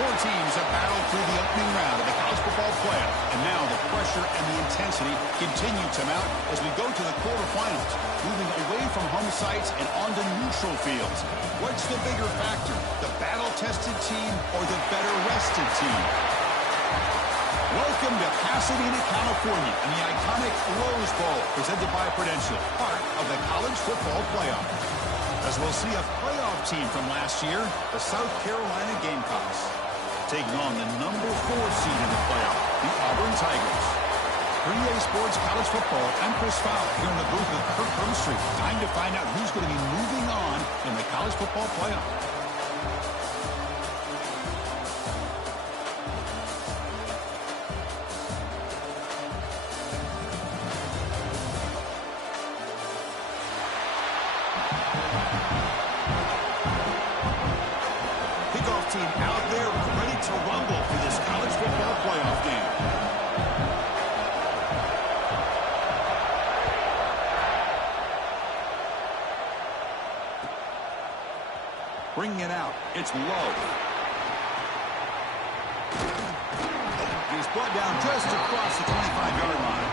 Four teams have battled through the opening round of the college football playoff. And now the pressure and the intensity continue to mount as we go to the quarterfinals, moving away from home sites and onto neutral fields. What's the bigger factor, the battle-tested team or the better-rested team? Welcome to Pasadena, California, and the iconic Rose Bowl, presented by Prudential, part of the college football playoff. As we'll see a playoff team from last year, the South Carolina Gamecocks, taking on the #4 seed in the playoff, the Auburn Tigers. 3A Sports College Football, I'm Chris Fowler, here in the booth with Kirk Brumstreet. Time to find out who's going to be moving on in the college football playoff. Kickoff team out there ready to rumble for this college football playoff game. Bringing it out. It's low. He's brought down just across the 25-yard line.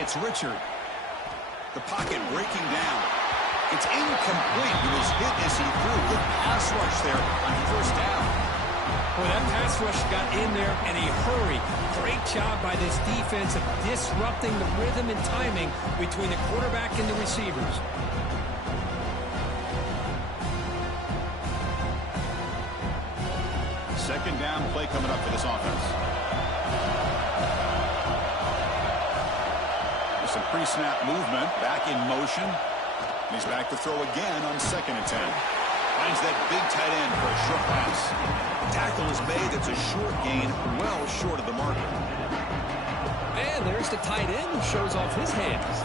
It's Richard. The pocket breaking down. It's incomplete. He was hit as he threw. Good pass rush there on first down. Well, that pass rush got in there in a hurry. Great job by this defense of disrupting the rhythm and timing between the quarterback and the receivers. Second down play coming up for this offense. Some pre-snap movement, back in motion. He's back to throw again on 2nd and 10. Finds that big tight end for a short pass. Tackle is made. It's a short gain, well short of the marker. And there's the tight end who shows off his hands.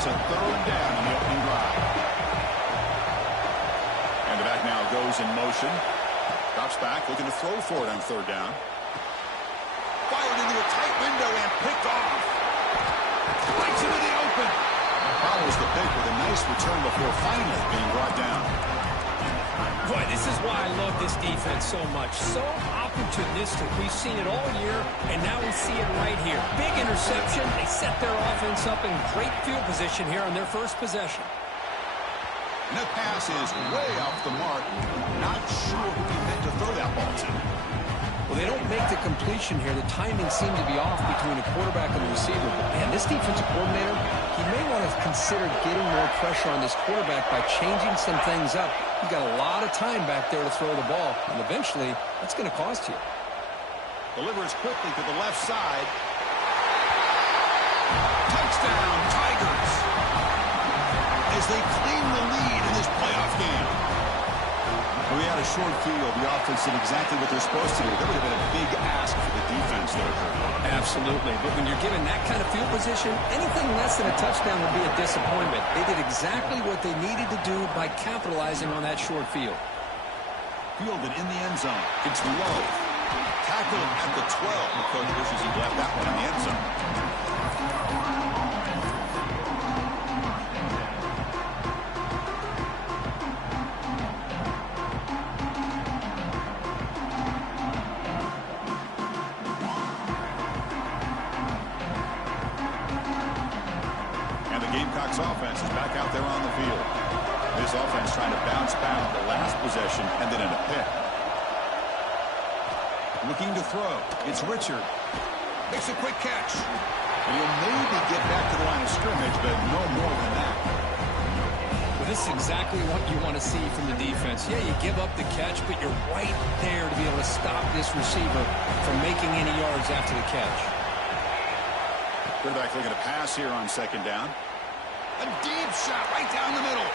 A third down in the opening drive. And the back now goes in motion. Drops back, looking to throw for it on 3rd down. Fired into a tight window and picked off. Lights into the open. Follows the pick with a nice return before finally being brought down. Boy, this is why I love this defense so much. So opportunistic. We've seen it all year, and now we see it right here. Big interception. They set their offense up in great field position here on their first possession. And that pass is way off the mark. Not sure who he meant to throw that ball to. Well, they don't make the completion here. The timing seemed to be off between the quarterback and the receiver. But, man, this defensive coordinator, he may want to consider getting more pressure on this quarterback by changing some things up. You've got a lot of time back there to throw the ball, and eventually that's going to cost you. Delivers quickly to the left side. Touchdown, Tigers! As they claim the lead in this playoff game. We had a short field. The offense did exactly what they're supposed to do. That would have been a big ask for the defense there. Absolutely. But when you're given that kind of field position, anything less than a touchdown would be a disappointment. They did exactly what they needed to do by capitalizing on that short field. Fielded in the end zone. It's low. Tackled at the 12. The coach wishes he left that one in the end zone. Gamecocks offense is back out there on the field. This offense trying to bounce back the last possession and then in a pick. Looking to throw. It's Richard. Makes a quick catch. And he'll maybe get back to the line of scrimmage, but no more than that. Well, this is exactly what you want to see from the defense. Yeah, you give up the catch, but you're right there to be able to stop this receiver from making any yards after the catch. Quarterback looking to pass here on second down. A deep shot right down the middle.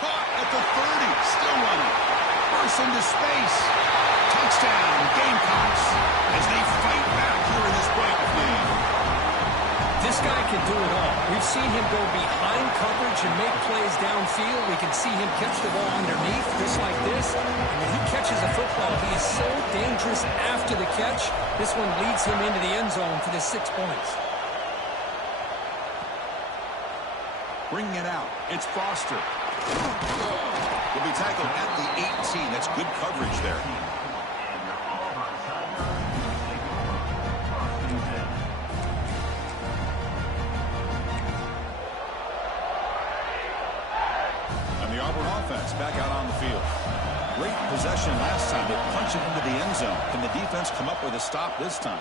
Caught at the 30. Still running. Bursts into space. Touchdown, Gamecocks, as they fight back here in this playoff game. This guy can do it all. We've seen him go behind coverage and make plays downfield. We can see him catch the ball underneath, just like this. And when he catches a football, he is so dangerous after the catch. This one leads him into the end zone for the 6 points. Bringing it out, it's Foster. Will be tackled at the 18. That's good coverage there. And the Auburn offense back out on the field. Great possession last time. They punched it into the end zone. Can the defense come up with a stop this time?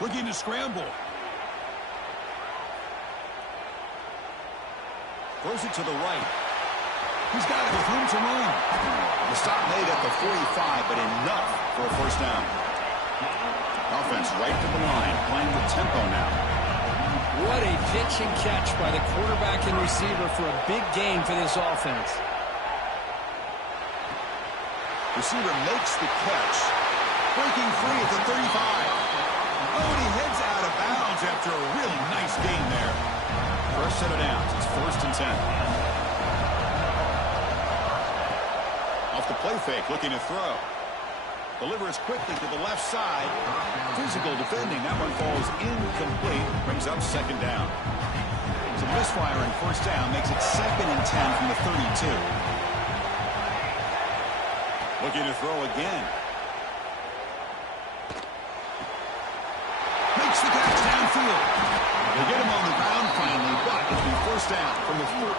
Looking to scramble. Throws it to the right. He's got it with room to run. The stop made at the 45, but enough for a first down. Offense right to the line, playing with tempo now. What a pitch and catch by the quarterback and receiver for a big gain for this offense. Receiver makes the catch. Breaking free at the 35. Oh, and he heads out of bounds after a really nice gain there. First set of downs. It's 1st and 10. Off the play fake, looking to throw. Delivers quickly to the left side. Physical defending. That one falls incomplete. Brings up second down. It's a misfire and first down. Makes it 2nd and 10 from the 32. Looking to throw again. Makes the catch downfield. They get him on the ground finally, but it'll be first down from the 14.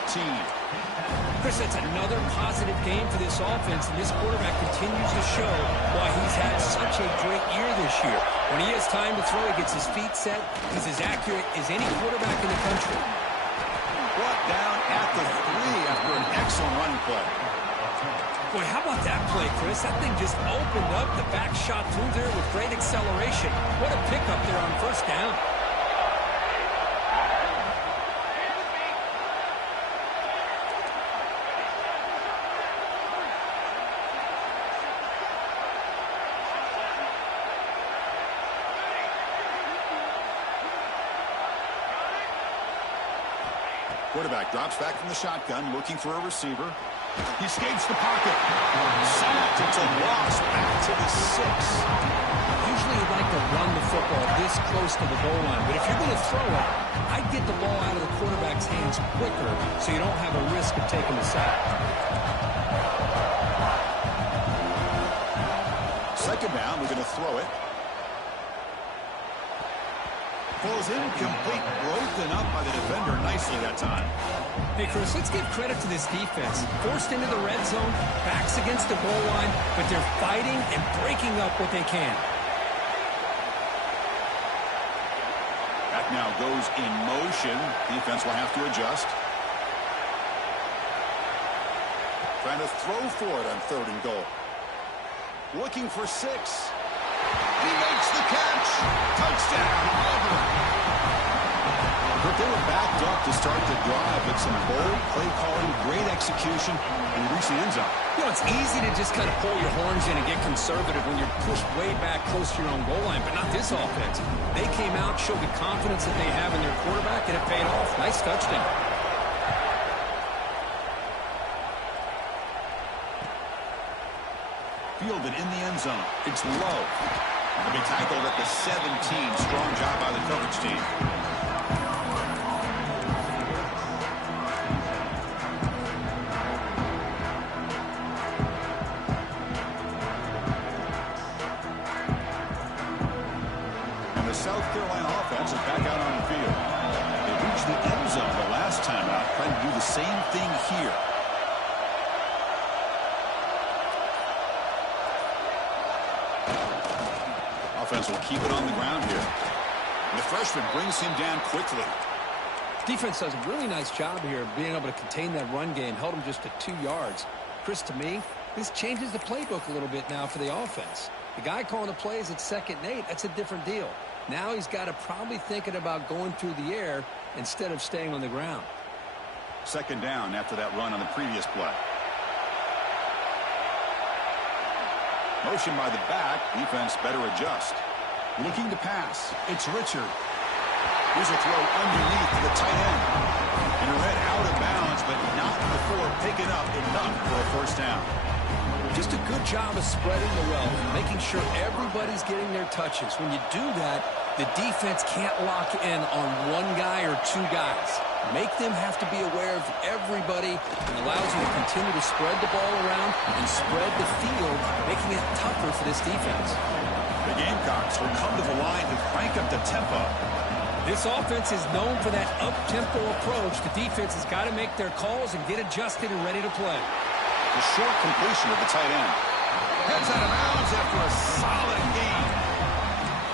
Chris, that's another positive game for this offense, and this quarterback continues to show why he's had such a great year this year. When he has time to throw, he gets his feet set. He's as accurate as any quarterback in the country. Brought down at the 3 after an excellent running play. Boy, how about that play, Chris? That thing just opened up. The back shot through there with great acceleration. What a pickup there on first down. Quarterback drops back from the shotgun, looking for a receiver. He escapes the pocket. Sacked. It's a loss. Back to the 6. Usually you'd like to run the football this close to the goal line, but if you're going to throw it, I'd get the ball out of the quarterback's hands quicker so you don't have a risk of taking a sack. Second down, we're going to throw it. Falls incomplete, broken up by the defender nicely that time. Hey, Chris, let's give credit to this defense. Forced into the red zone, backs against the goal line, but they're fighting and breaking up what they can. Back now goes in motion. Defense will have to adjust. Trying to throw for it on 3rd and goal. Looking for 6. He makes the catch. Touchdown, Auburn. But they were backed up to start the drive with some bold play calling, great execution, and he reached the end zone. You know, it's easy to just kind of pull your horns in and get conservative when you're pushed way back close to your own goal line, but not this offense. They came out, showed the confidence that they have in their quarterback, and it paid off. Nice touchdown. Fielded in the end zone. It's low. They'll be tackled at the 17. Strong job by the coverage team. And the South Carolina offense is back out on the field. They reached the end zone the last time out, trying to do the same thing here. Offense will keep it on the ground here. And the freshman brings him down quickly. Defense does a really nice job here of being able to contain that run game, held them just to 2 yards. Chris, to me, this changes the playbook a little bit now for the offense. The guy calling the plays at 2nd and 8, that's a different deal. Now he's got to probably thinking about going through the air instead of staying on the ground. 2nd down after that run on the previous play. Motion by the back. Defense better adjust. Looking to pass. It's Richard. Here's a throw underneath to the tight end. And read out of bounds, but not before picking up enough for a 1st down. Just a good job of spreading the wealth, making sure everybody's getting their touches. When you do that, the defense can't lock in on one guy or 2 guys. Make them have to be aware of everybody, and allows you to continue to spread the ball around and spread the field, making it tougher for this defense. The Gamecocks will come to the line to crank up the tempo. This offense is known for that up-tempo approach. The defense has got to make their calls and get adjusted and ready to play. The short completion of the tight end. Heads out of bounds after a solid game.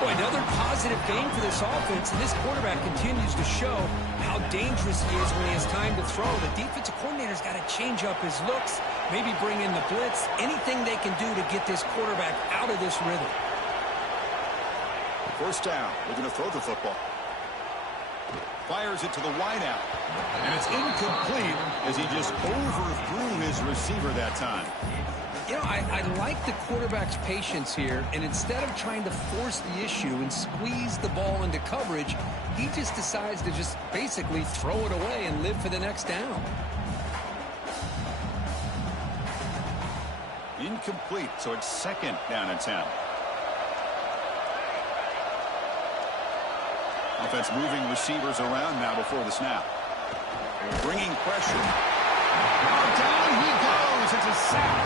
Boy, another positive game for this offense, and this quarterback continues to show how dangerous he is when he has time to throw. The defensive coordinator's got to change up his looks, maybe bring in the blitz, anything they can do to get this quarterback out of this rhythm. 1st down. Looking to throw the football. Fires it to the wideout. And it's incomplete as he just overthrew his receiver that time. You know, I like the quarterback's patience here, and instead of trying to force the issue and squeeze the ball into coverage, he just decides to just basically throw it away and live for the next down. Incomplete, so it's 2nd down and 10. Offense moving receivers around now before the snap. Bringing pressure. Now down he goes. It's a sack.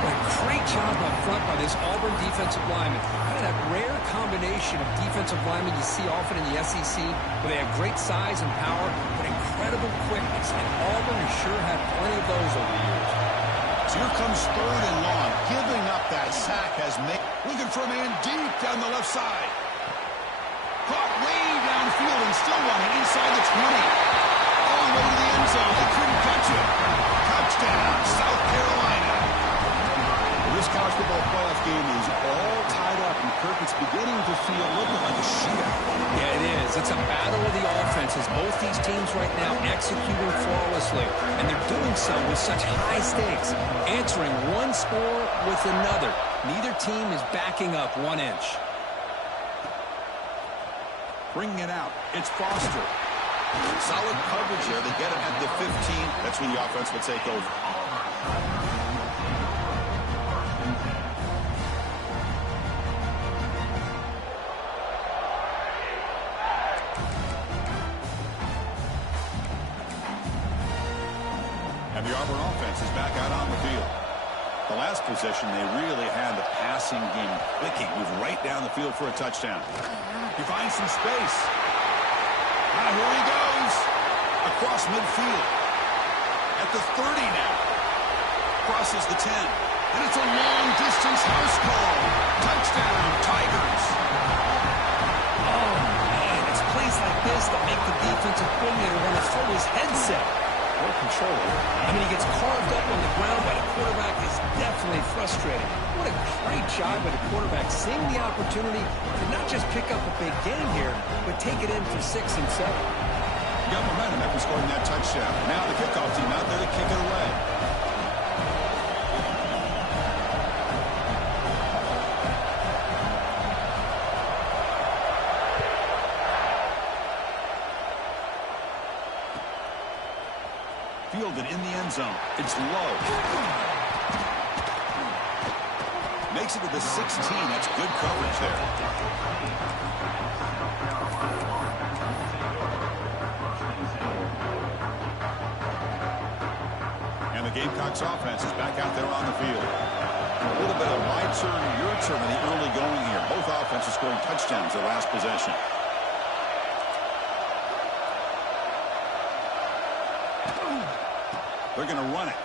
A great job up front by this Auburn defensive lineman. Kind of that rare combination of defensive linemen you see often in the SEC, where they have great size and power, but incredible quickness. And Auburn has sure had plenty of those over the years. So here comes 3rd and long. Giving up that sack has made. Looking for a man deep down the left side. Caught way downfield and still running inside the 20. All the way to the end zone. They couldn't catch it. Touchdown, South Carolina. This college football playoff game is all tied up, and Kirk, it's beginning to feel a little bit like a shootout. Yeah, it is. It's a battle of the offenses. Both these teams right now executing flawlessly, and they're doing so with such high stakes, answering one score with another. Neither team is backing up 1 inch. Bringing it out. It's Foster. Solid coverage there. They get it at the 15. That's when the offense will take over. And the Auburn offense is back out on the field. The last possession, they really had the passing game clicking. Move right down the field for a touchdown. He finds some space. Now here he goes. Across midfield. At the 30 now. Crosses the 10. And it's a long-distance house call. Touchdown, Tigers. Oh, man, it's plays like this that make the defensive coordinator want to throw his headset. More control. I mean, he gets carved up on the ground by the quarterback. Is definitely frustrating. What a great job by the quarterback, seeing the opportunity to not just pick up a big game here, but take it in for 6 and 7. He got momentum after scoring that touchdown. Now the kickoff team out there to kick it away. Fielded in the end zone. It's low. Makes it to the 16. That's good coverage there. And the Gamecocks offense is back out there on the field. A little bit of my turn, your turn in the early going here. Both offenses scoring touchdowns their last possession. They're going to run it.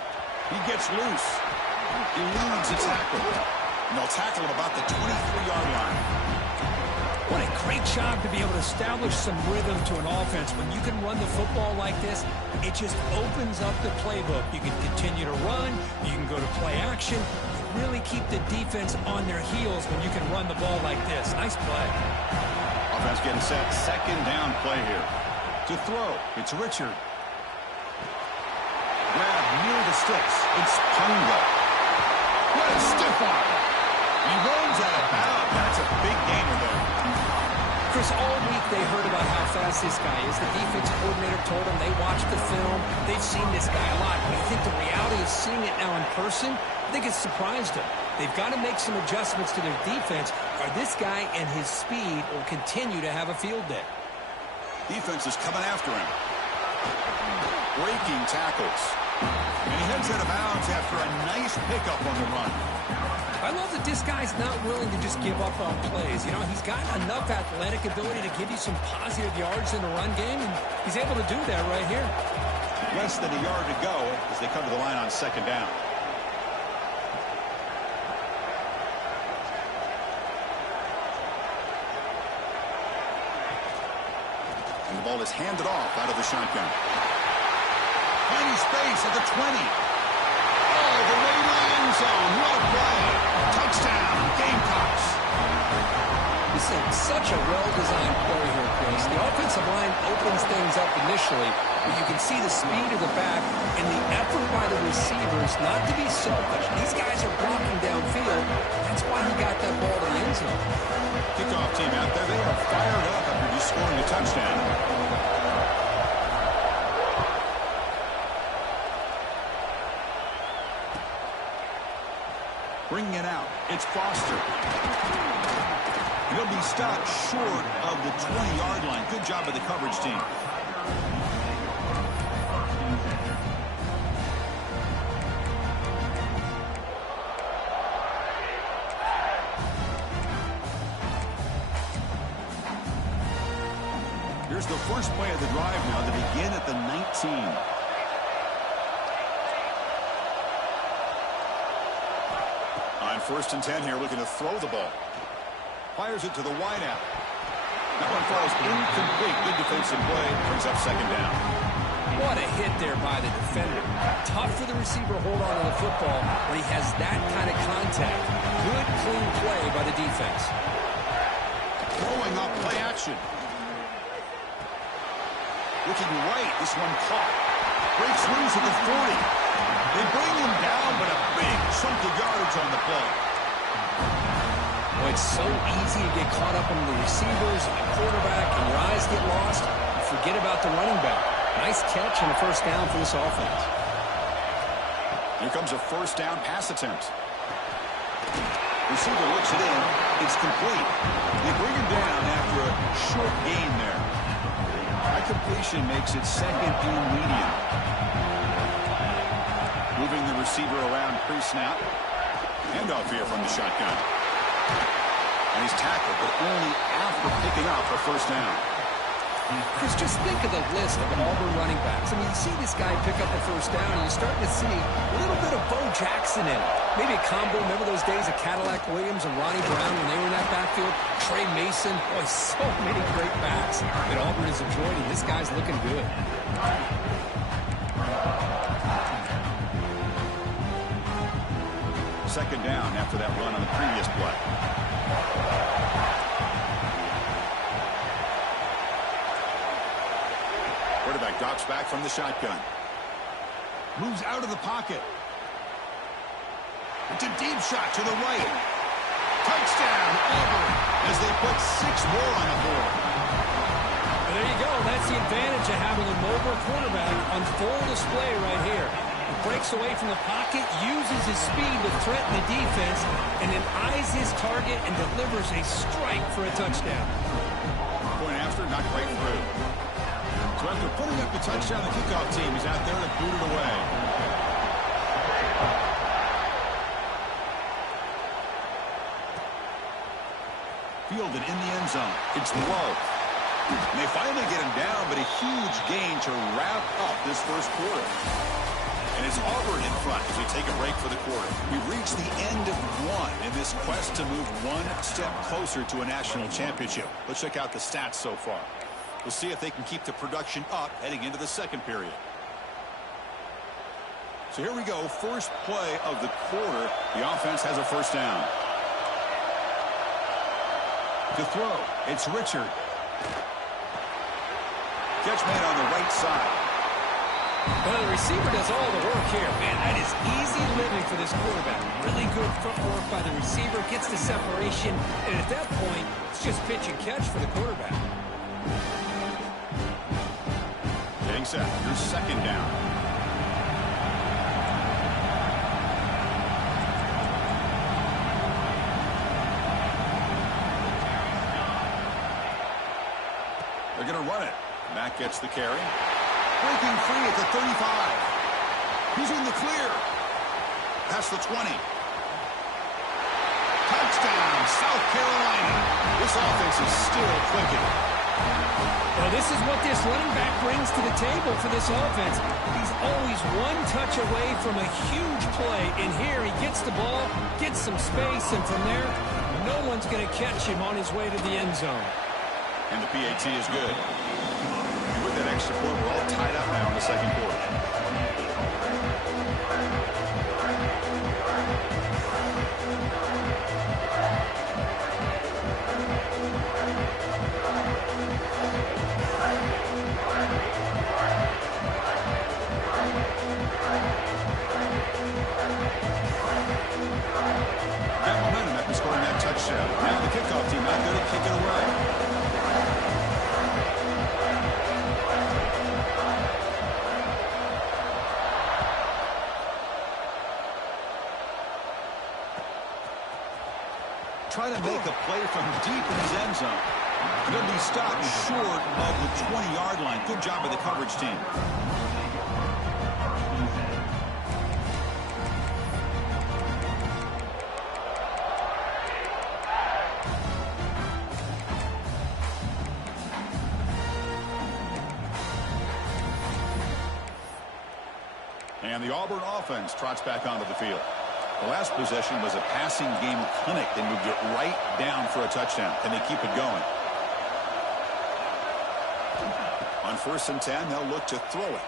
He gets loose. Eludes a tackle. And they'll tackle him about the 23-yard line. What a great job to be able to establish some rhythm to an offense. When you can run the football like this, it just opens up the playbook. You can continue to run. You can go to play action. You really keep the defense on their heels when you can run the ball like this. Nice play. Offense getting set. Second down play here. To throw, it's Richard. Grab near the sticks. It's Punga. What a stiff arm. He runs out of bounds. That's a big gainer there. Chris, all week they heard about how fast this guy is. The defense coordinator told them they watched the film. They've seen this guy a lot. But I think the reality of seeing it now in person, I think it's surprised them. They've got to make some adjustments to their defense, or this guy and his speed will continue to have a field day. Defense is coming after him. Breaking tackles. And he heads out of bounds after a nice pickup on the run. I love that this guy's not willing to just give up on plays. You know, he's got enough athletic ability to give you some positive yards in the run game, and he's able to do that right here. Less than a yard to go as they come to the line on second down. And the ball is handed off out of the shotgun. Finding space at the 20. Oh, the way to the end zone. What a play. Touchdown, Gamecocks. This is such a well-designed play here, Chris. The offensive line opens things up initially, but you can see the speed of the back and the effort by the receivers not to be selfish. These guys are blocking downfield. That's why he got that ball to the end zone. Kickoff team out there. They are fired up after just scoring a touchdown. Bringing it out. It's Foster. He'll be stopped short of the 20-yard line. Good job by the coverage team. Here's the first play of the drive now to begin at the 19. On 1st and 10 here, looking to throw the ball. Fires it to the wideout. That one falls incomplete. Good defensive play. Brings up second down. What a hit there by the defender. Tough for the receiver to hold on to the football when he has that kind of contact. Good, clean play by the defense. Throwing up play action. Looking right. This one caught. Breaks loose at the 40. They bring him down, but a big chunk of yardage on the play. Well, it's so easy to get caught up in the receivers and the quarterback, and your eyes get lost. You forget about the running back. Nice catch and a first down for this offense. Here comes a first down pass attempt. Receiver looks it in. It's complete. They bring him down after a short gain there. High completion makes it second and medium. Moving the receiver around pre-snap. Handoff here from the shotgun. And he's tackled, but only after picking up a first down. Chris, just think of the list of Auburn running backs. I mean, you see this guy pick up a first down, and you're starting to see a little bit of Bo Jackson in it. Maybe a combo. Remember those days of Cadillac Williams and Ronnie Brown when they were in that backfield? Trey Mason. Boy, so many great backs that Auburn is enjoying, and this guy's looking good. Second down after that run on the previous play. Quarterback drops back from the shotgun. Moves out of the pocket. It's a deep shot to the right. Touchdown, Auburn, as they put 6 more on the board. Well, there you go. That's the advantage of having a mobile quarterback on full display right here. He breaks away from the pocket, uses his speed to threaten the defense, and then eyes his target and delivers a strike for a touchdown. Point after, not quite through. So after putting up the touchdown, the kickoff team is out there to boot it away. Fielded in the end zone. It's low. And they finally get him down, but a huge gain to wrap up this first quarter. And it's Auburn in front as we take a break for the quarter. We've reached the end of one in this quest to move one step closer to a national championship. Let's check out the stats so far. We'll see if they can keep the production up heading into the second period. So here we go. First play of the quarter. The offense has a first down. To throw, it's Richard. Catch made on the right side. Well, the receiver does all the work here. Man, that is easy living for this quarterback. Really good footwork by the receiver, gets the separation, and at that point, it's just pitch and catch for the quarterback. Getting set. Here's second down. They're going to run it. Matt gets the carry. Breaking free at the 35. He's in the clear. Past the 20. Touchdown, South Carolina. This offense is still clicking. Well, this is what this running back brings to the table for this offense. He's always one touch away from a huge play. And here he gets the ball, gets some space, and from there, no one's going to catch him on his way to the end zone. And the PAT is good. With that extra point, we're all tied up now in the second quarter. Got momentum after scoring that touchdown. Now the kickoff team out there to kick it away. Trying to make a play from deep in his end zone. Going to be stopped short of the 20-yard line. Good job by the coverage team. And the Auburn offense trots back onto the field. The last possession was a passing game clinic. They moved it right down for a touchdown, and they keep it going. On 1st and 10, they'll look to throw it.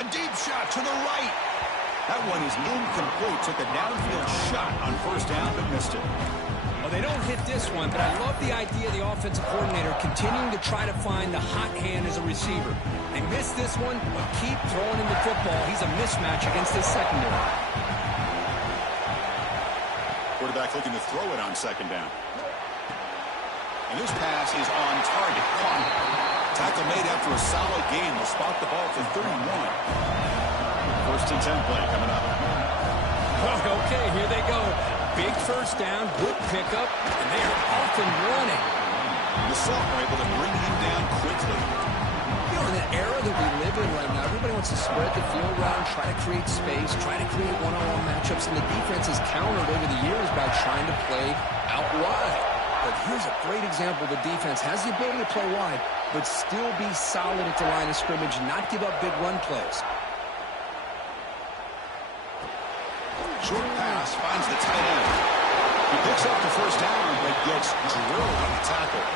A deep shot to the right. That one is incomplete. Took a downfield shot on 1st down, but missed it. Well, they don't hit this one, but I love the idea of the offensive coordinator continuing to try to find the hot hand as a receiver. They missed this one, but keep throwing him the football. He's a mismatch against this secondary. Quarterback looking to throw it on 2nd down. And this pass is on target. Caught. Tackle made after a solid gain. Will spot the ball for 31. 1st and 10 play coming up. Okay, here they go. Big first down, good pickup, and they are off and running. The Sultan are able to bring him down quickly. You know, in the era that we live in right now, everybody wants to spread the field around, try to create space, try to create one-on-one matchups, and the defense has countered over the years by trying to play out wide. But here's a great example. The defense has the ability to play wide, but still be solid at the line of scrimmage and not give up big run plays. Short pass finds the tight end. He picks up the 1st down, but gets drilled on the tackle.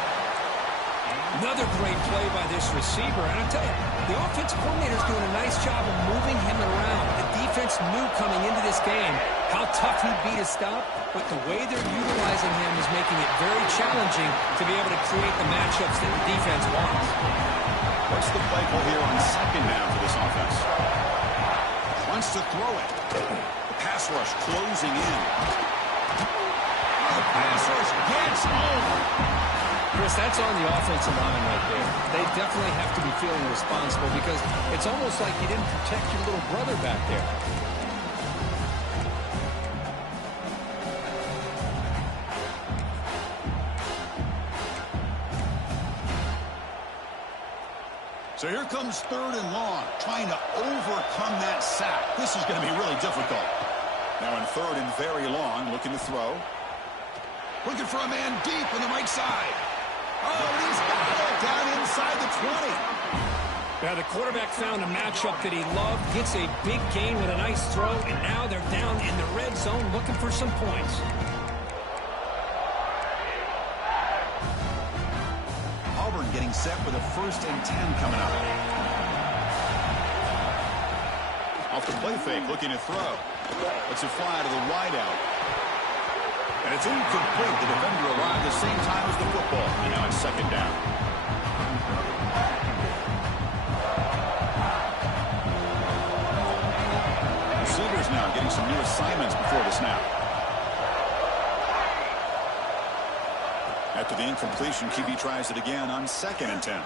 Another great play by this receiver. And I tell you, the offensive coordinator is doing a nice job of moving him around. The defense knew coming into this game how tough he'd be to stop, but the way they're utilizing him is making it very challenging to be able to create the matchups that the defense wants. What's the play call here on 2nd down for this offense? Wants to throw it. The pass rush closing in. The pass rush gets home. Chris, that's on the offensive line right there. They definitely have to be feeling responsible because it's almost like you didn't protect your little brother back there. So here comes 3rd and long, trying to overcome that sack. This is going to be really difficult. Now in 3rd and very long, looking to throw. Looking for a man deep on the right side. Oh, and he's got it down inside the 20. Yeah, the quarterback found a matchup that he loved, gets a big gain with a nice throw, and now they're down in the red zone looking for some points. Auburn getting set with a 1st and 10 coming up. Off the play fake, looking to throw. Lets it fly to the wideout. And it's incomplete. The defender arrived the same time as the football. And now it's 2nd down. Receivers now getting some new assignments before the snap. After the incompletion, QB tries it again on 2nd and 10.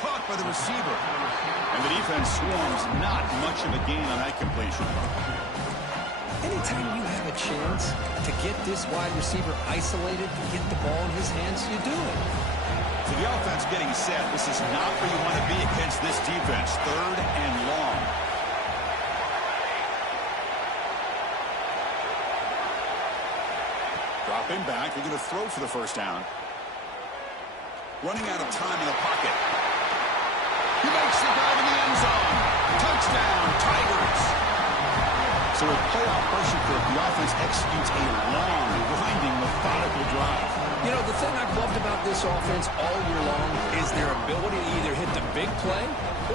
Caught by the receiver. And the defense swarms. Not much of a gain on that completion. Anytime you have a chance to get this wide receiver isolated, get the ball in his hands, you do it. So the offense getting set. This is not where you want to be against this defense. 3rd and long. Dropping back. They're going to throw for the 1st down. Running out of time in the pocket. He makes the dive in the end zone. Touchdown, Tigers. So with playoff pressure for the offense executes a long, grinding, methodical drive. You know, the thing I've loved about this offense all year long is their ability to either hit the big play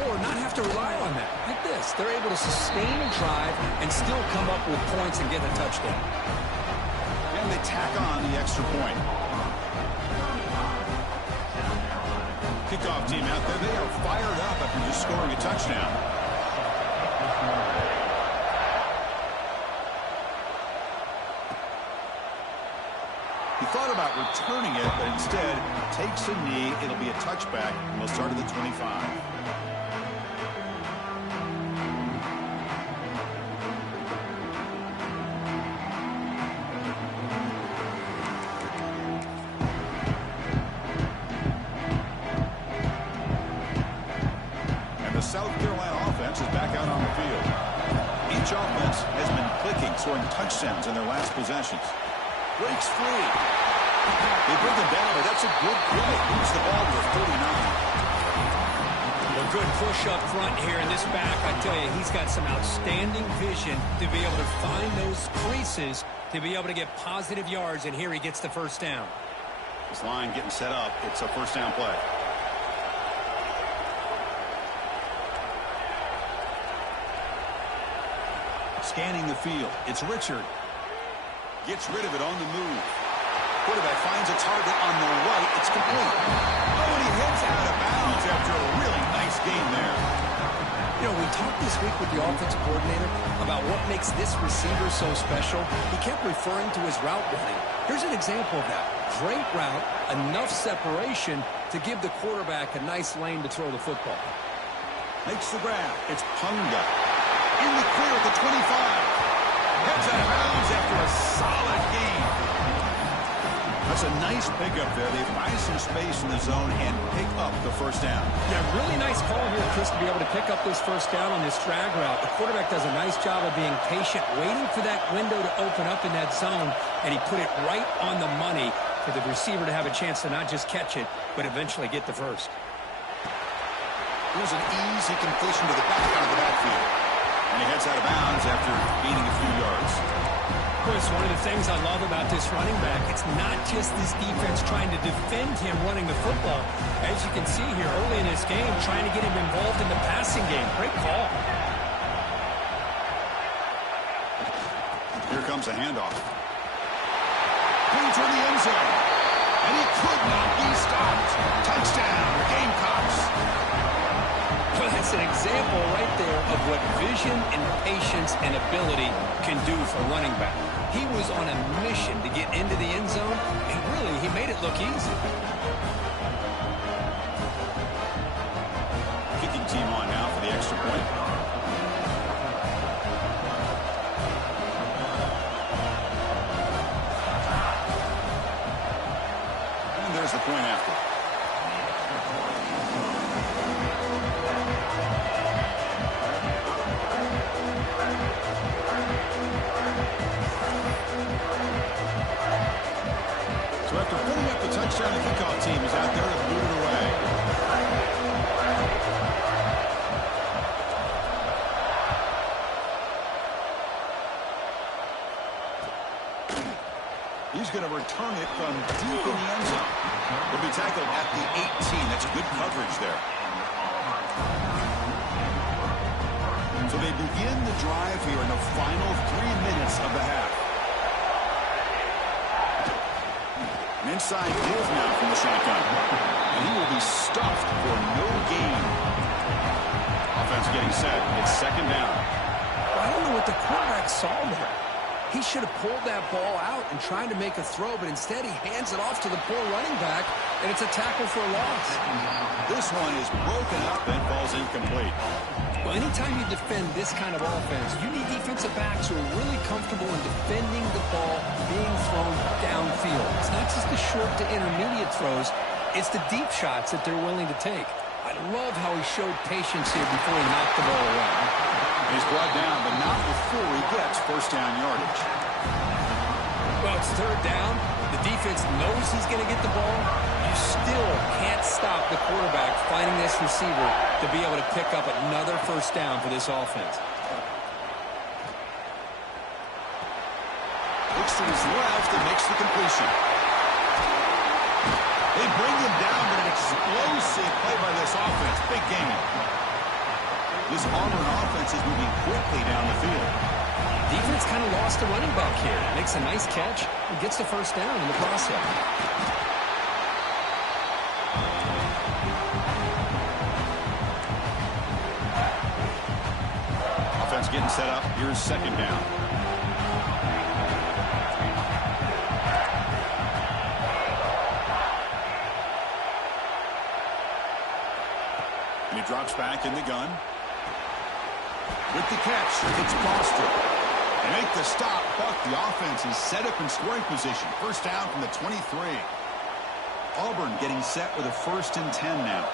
or not have to rely on that. Like this, they're able to sustain a drive and still come up with points and get a touchdown. And they tack on the extra point. Kickoff team out there. They are fired up after just scoring a touchdown. He thought about returning it, but instead takes a knee. It'll be a touchback, and they'll start at the 25. And the South Carolina offense is back out on the field. Each offense has been clicking, scoring touchdowns in their last possessions. Breaks free. They bring them down, but that's a good play. Moves the ball to the 49. A good push up front here in this back. I tell you, he's got some outstanding vision to be able to find those creases, to be able to get positive yards, and here he gets the 1st down. This line getting set up. It's a 1st down play. Scanning the field. It's Richard. Gets rid of it on the move. Quarterback finds a target on the right. It's complete. Oh, and he heads out of bounds after a really nice game there. You know, we talked this week with the offensive coordinator about what makes this receiver so special. He kept referring to his route running. Here's an example of that. Great route, enough separation to give the quarterback a nice lane to throw the football. Makes the grab. It's Punga. In the clear at the 25. Heads out of bounds after a solid game. That's a nice pickup there. They find some space in the zone and pick up the 1st down. Yeah, really nice call here, Chris, to be able to pick up this 1st down on this drag route. The quarterback does a nice job of being patient, waiting for that window to open up in that zone, and he put it right on the money for the receiver to have a chance to not just catch it, but eventually get the 1st. It was an easy completion to the back out of the backfield. And he heads out of bounds after gaining a few yards. Chris, one of the things I love about this running back, it's not just this defense trying to defend him running the football. As you can see here early in this game, trying to get him involved in the passing game. Great call. Here comes a handoff. Going toward the end zone. And he could not be stopped. Touchdown, Gamecocks. Well, that's an example right there of what vision and patience and ability can do for running back. He was on a mission to get into the end zone, and really, he made it look easy. Kicking team on now for the extra point. And there's the point after. So after putting up the touchdown, the kickoff team is out there to boot it away. He's going to return it from deep in the end zone. He'll be tackled at the 18. That's good coverage there. So they begin the drive here in the final 3 minutes of the half. An inside give now from the shotgun. And he will be stuffed for no gain. Offense getting set. It's second down. I don't know what the quarterback saw there. He should have pulled that ball out and tried to make a throw, but instead he hands it off to the poor running back, and it's a tackle for a loss. This one is broken up and falls incomplete. Well, anytime you defend this kind of offense, you need defensive backs who are really comfortable in defending the ball being thrown downfield. It's not just the short to intermediate throws, it's the deep shots that they're willing to take. I love how he showed patience here before he knocked the ball away. He's brought down, but not before he gets first down yardage. Well, it's third down. The defense knows he's going to get the ball. You still can't stop the quarterback finding this receiver to be able to pick up another first down for this offense. Looks to his left and makes the completion. They bring him down, but an explosive play by this offense. Big game. This Auburn offense is moving quickly down the field. Defense kind of lost the running back here. Makes a nice catch and gets the first down in the process. Offense getting set up. Here's second down. And he drops back in the gun. With the catch, it's Foster. They make the stop, but the offense is set up in scoring position. First down from the 23. Auburn getting set with a 1st and 10 now.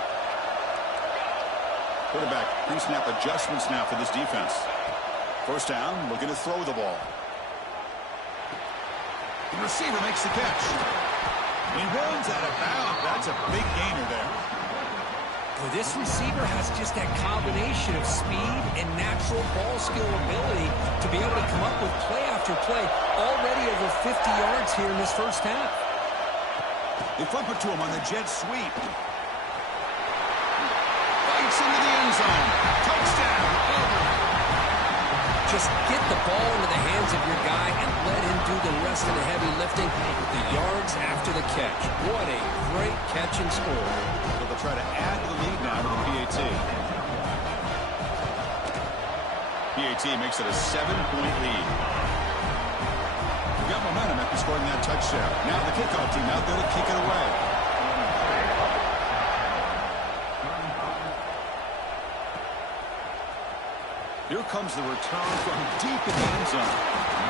Quarterback pre-snap adjustments now for this defense. First down, looking to throw the ball. The receiver makes the catch. He runs out of bounds. That's a big gainer there. Well, this receiver has just that combination of speed and natural ball skill ability to be able to come up with play after play. Already over 50 yards here in this first half. They flip it to him on the jet sweep. Bites into the end zone. Touchdown, Auburn. Just get the ball into the hands of your guy and let him do the rest of the heavy lifting with the yards after the catch. What a great catch and score. So they'll try to add to the lead now to the PAT. PAT makes it a 7-point lead. We got momentum after scoring that touchdown. Now the kickoff team out there to kick it away. Here comes the return from deep in the end zone.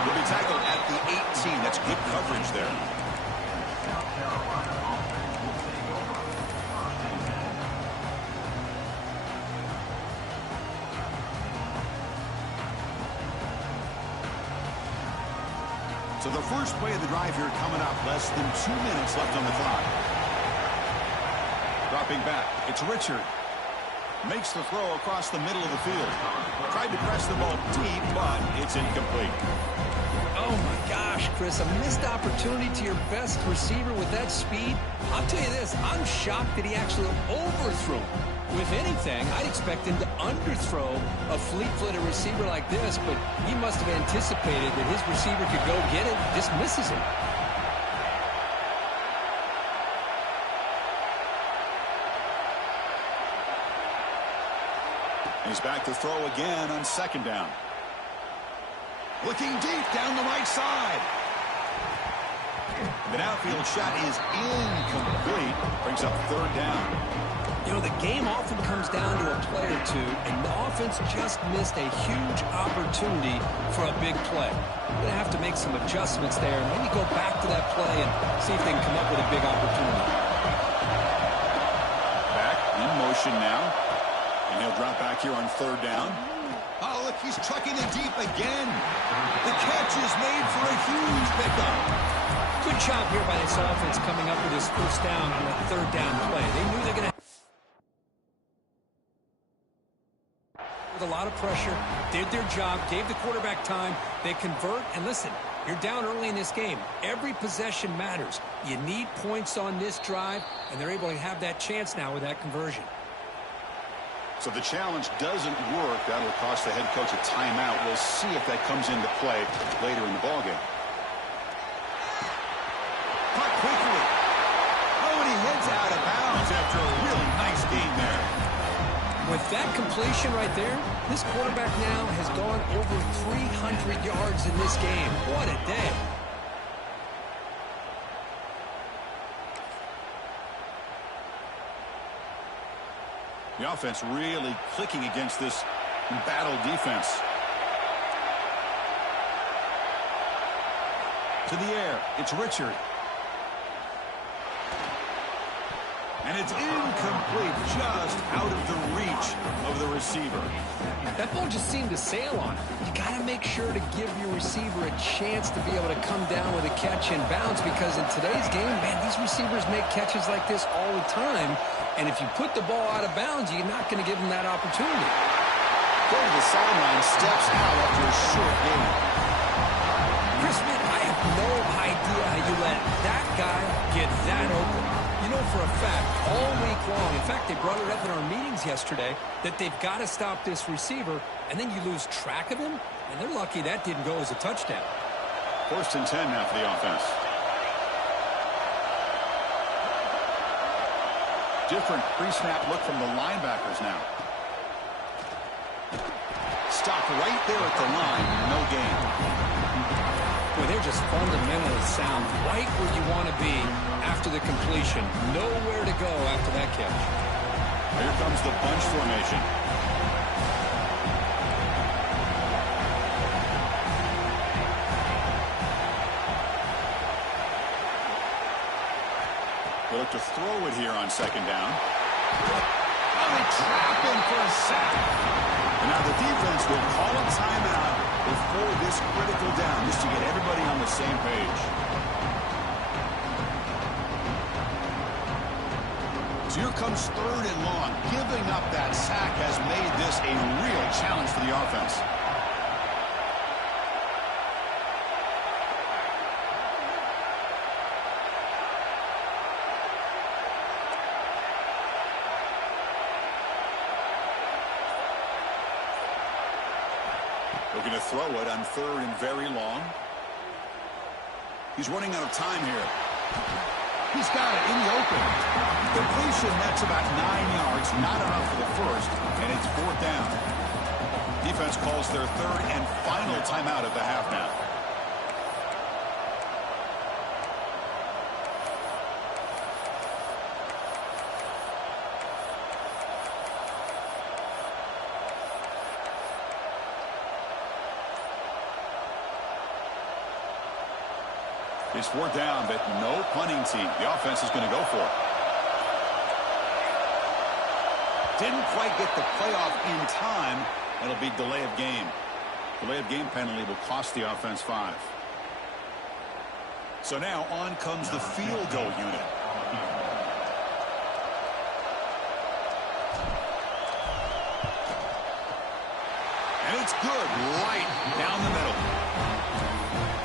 Will be tackled at the 18. That's good coverage there. So the first play of the drive here coming up. Less than 2 minutes left on the clock. Dropping back. It's Richard. Makes the throw across the middle of the field. Tried to press the ball deep, but it's incomplete. Oh, my gosh, Chris. A missed opportunity to your best receiver with that speed. I'll tell you this. I'm shocked that he actually overthrew him. If anything, I'd expect him to underthrow a fleet-footed receiver like this, but he must have anticipated that his receiver could go get it. Just misses him. He's back to throw again on second down. Looking deep down the right side. The outfield shot is incomplete. Brings up third down. You know, the game often comes down to a play or two, and the offense just missed a huge opportunity for a big play. We're going to have to make some adjustments there, and maybe go back to that play and see if they can come up with a big opportunity. Back in motion now. And he'll drop back here on third down. Oh, look, he's trucking it deep again. The catch is made for a huge pickup. Good job here by this offense coming up with this first down on that third down play. They knew they're going to with a lot of pressure, did their job, gave the quarterback time. They convert, and listen, You're down early in this game. Every possession matters. You need points on this drive, and they're able to have that chance now with that conversion. So the challenge doesn't work. That'll cost the head coach a timeout. We'll see if that comes into play later in the ballgame. Caught quickly. Oh, and he heads out of bounds after a really nice game there. With that completion right there, this quarterback now has gone over 300 yards in this game. What a day. The offense really clicking against this embattled defense. To the air, it's Richard. And it's incomplete, just out of the reach of the receiver. That ball just seemed to sail on it. You got to make sure to give your receiver a chance to be able to come down with a catch and bounce, because in today's game, man, these receivers make catches like this all the time. And if you put the ball out of bounds, you're not going to give them that opportunity. Go to the sideline, steps out after a short game. Chris, man, I have no idea how you let that guy get that open. You know for a fact, all week long, in fact, they brought it up in our meetings yesterday, that they've got to stop this receiver, and then you lose track of him, and they're lucky that didn't go as a touchdown. 1st and 10 now for the offense. Different pre-snap look from the linebackers now. Stopped right there at the line, no gain. Boy, they're just fundamentally sound right where you want to be after the completion. Nowhere to go after that catch. Here comes the bunch formation. They look to throw it here on 2nd down. Oh, they trap him for a sack. And now the defense will call a timeout before this critical down, just to get everybody on the same page. So here comes 3rd and long. Giving up that sack has made this a real challenge for the offense. Looking to throw it on 3rd and very long. He's running out of time here. He's got it in the open. Completion, that's about 9 yards. Not enough for the first, and it's 4th down. Defense calls their 3rd and final timeout of the half now. It's 4th down, but no punting team. The offense is going to go for it. Didn't quite get the playoff in time. It'll be delay of game. Delay of game penalty will cost the offense 5. So now on comes the field goal unit. And it's good. Right down the middle.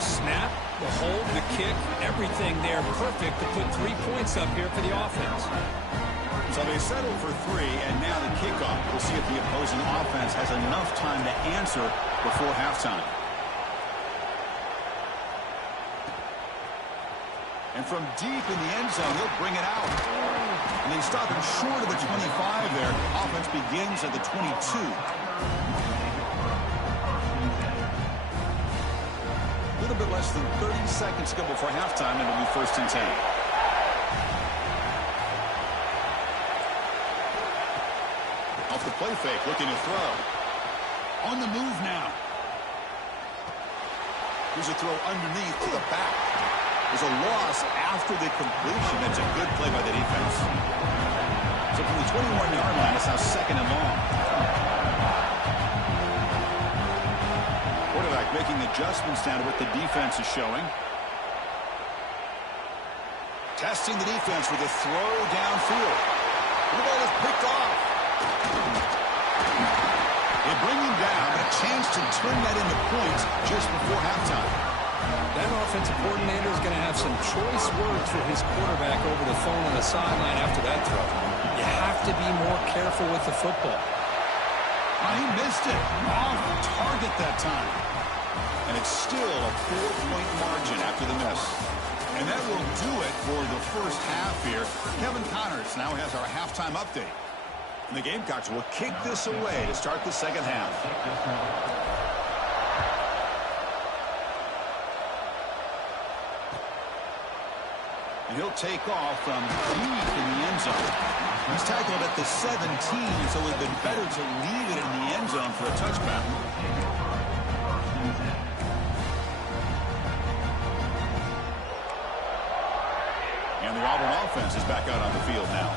Snap, the hold, the kick, everything there perfect to put 3 points up here for the offense. So they settle for 3, and now the kickoff. We'll see if the opposing offense has enough time to answer before halftime. And from deep in the end zone, he'll bring it out. And they stop him short of the 25 there. Offense begins at the 22. A little bit less than 30 seconds to go before halftime, and it'll be 1st and 10. Off the play fake, looking to throw. On the move now. Here's a throw underneath to the back. There's a loss after the completion. That's a good play by the defense. So from the 21-yard line, it's now 2nd and long. Quarterback making adjustments down to what the defense is showing. Testing the defense with a throw downfield. The ball is picked off. They bring him down, but a chance to turn that into points just before halftime. That offensive coordinator is going to have some choice words for his quarterback over the phone on the sideline after that throw. You have to be more careful with the football. Oh, he missed it. Off target that time. And it's still a 4-point margin after the miss. And that will do it for the first half here. Kevin Connors now has our halftime update. And the Gamecocks will kick this away to start the second half. And he'll take off from deep in the end zone. He's tackled at the 17, so it would have been better to leave it in the end zone for a touchback. And the Auburn offense is back out on the field now.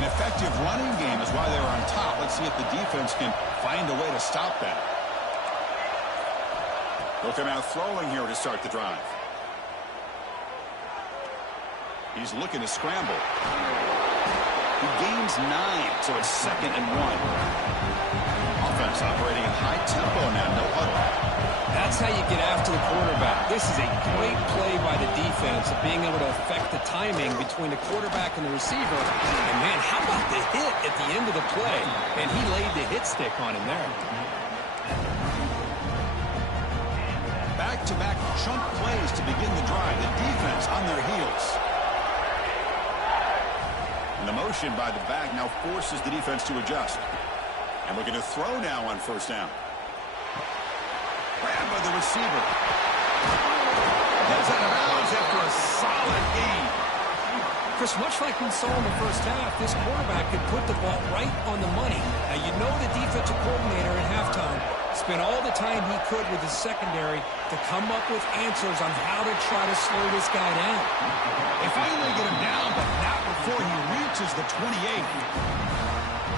An effective running game is why they're on top. Let's see if the defense can find a way to stop that. They'll come out throwing here to start the drive. He's looking to scramble. He gains 9, so it's 2nd and 1. Offense operating in high tempo now, no huddle. That's how you get after the quarterback. This is a great play by the defense of being able to affect the timing between the quarterback and the receiver. And, man, how about the hit at the end of the play? And he laid the hit stick on him there. Back-to-back chunk plays to begin the drive. The defense on their heels. And the motion by the back now forces the defense to adjust. And looking to throw now on first down. Grabbed by the receiver. Gets out of bounds after a solid gain. Chris, much like we saw in the first half, this quarterback could put the ball right on the money. Now, you know the defensive coordinator at halftime spent all the time he could with his secondary to come up with answers on how to try to slow this guy down. They finally get him down, but not before he reaches the 28.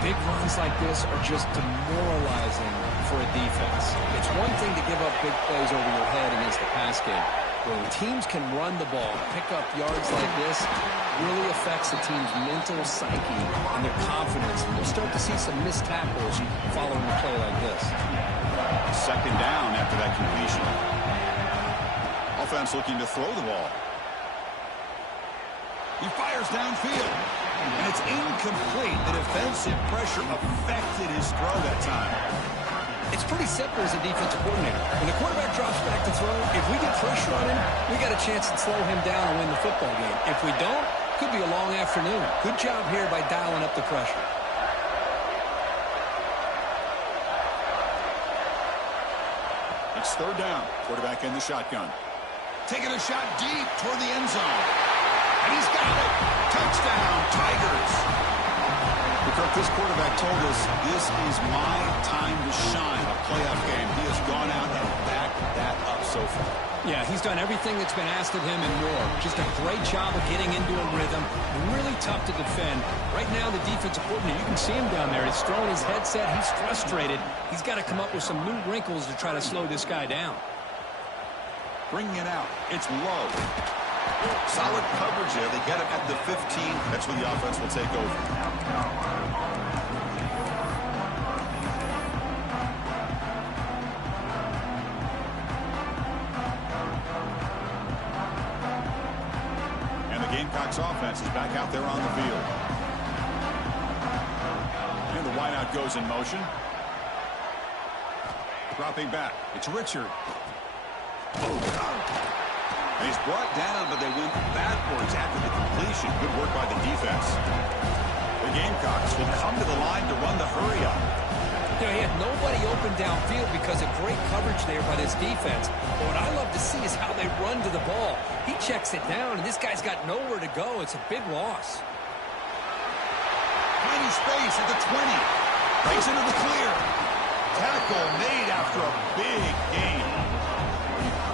Big runs like this are just demoralizing for a defense. It's one thing to give up big plays over your head against the pass game. When teams can run the ball, pick up yards like this, really affects the team's mental psyche and their confidence. And you'll start to see some missed tackles following a play like this. 2nd down after that completion. Offense looking to throw the ball. He fires downfield. And it's incomplete. The defensive pressure affected his throw that time. It's pretty simple as a defensive coordinator. When the quarterback drops back to throw, if we get pressure on him, we got a chance to slow him down and win the football game. If we don't, could be a long afternoon. Good job here by dialing up the pressure. It's 3rd down. Quarterback in the shotgun. Taking a shot deep toward the end zone. And he's got it. Touchdown, Tigers. Kirk, this quarterback told us this is my time to shine, a playoff game. He has gone out and backed that up so far. Yeah, he's done everything that's been asked of him and more. Just a great job of getting into a rhythm. Really tough to defend. Right now, the defensive coordinator, you can see him down there. He's throwing his headset. He's frustrated. He's got to come up with some new wrinkles to try to slow this guy down. Bringing it out. It's low. Solid coverage there. They get him at the 15. That's when the offense will take over. And the Gamecocks offense is back out there on the field. And the wideout goes in motion. Dropping back. It's Richard. And he's brought down, but they went backwards after the completion. Good work by the defense. The Gamecocks will come to the line to run the hurry-up. You know, he had nobody open downfield because of great coverage there by this defense. But what I love to see is how they run to the ball. He checks it down, and this guy's got nowhere to go. It's a big loss. Tiny space at the 20. Breaks into the clear. Tackle made after a big gain.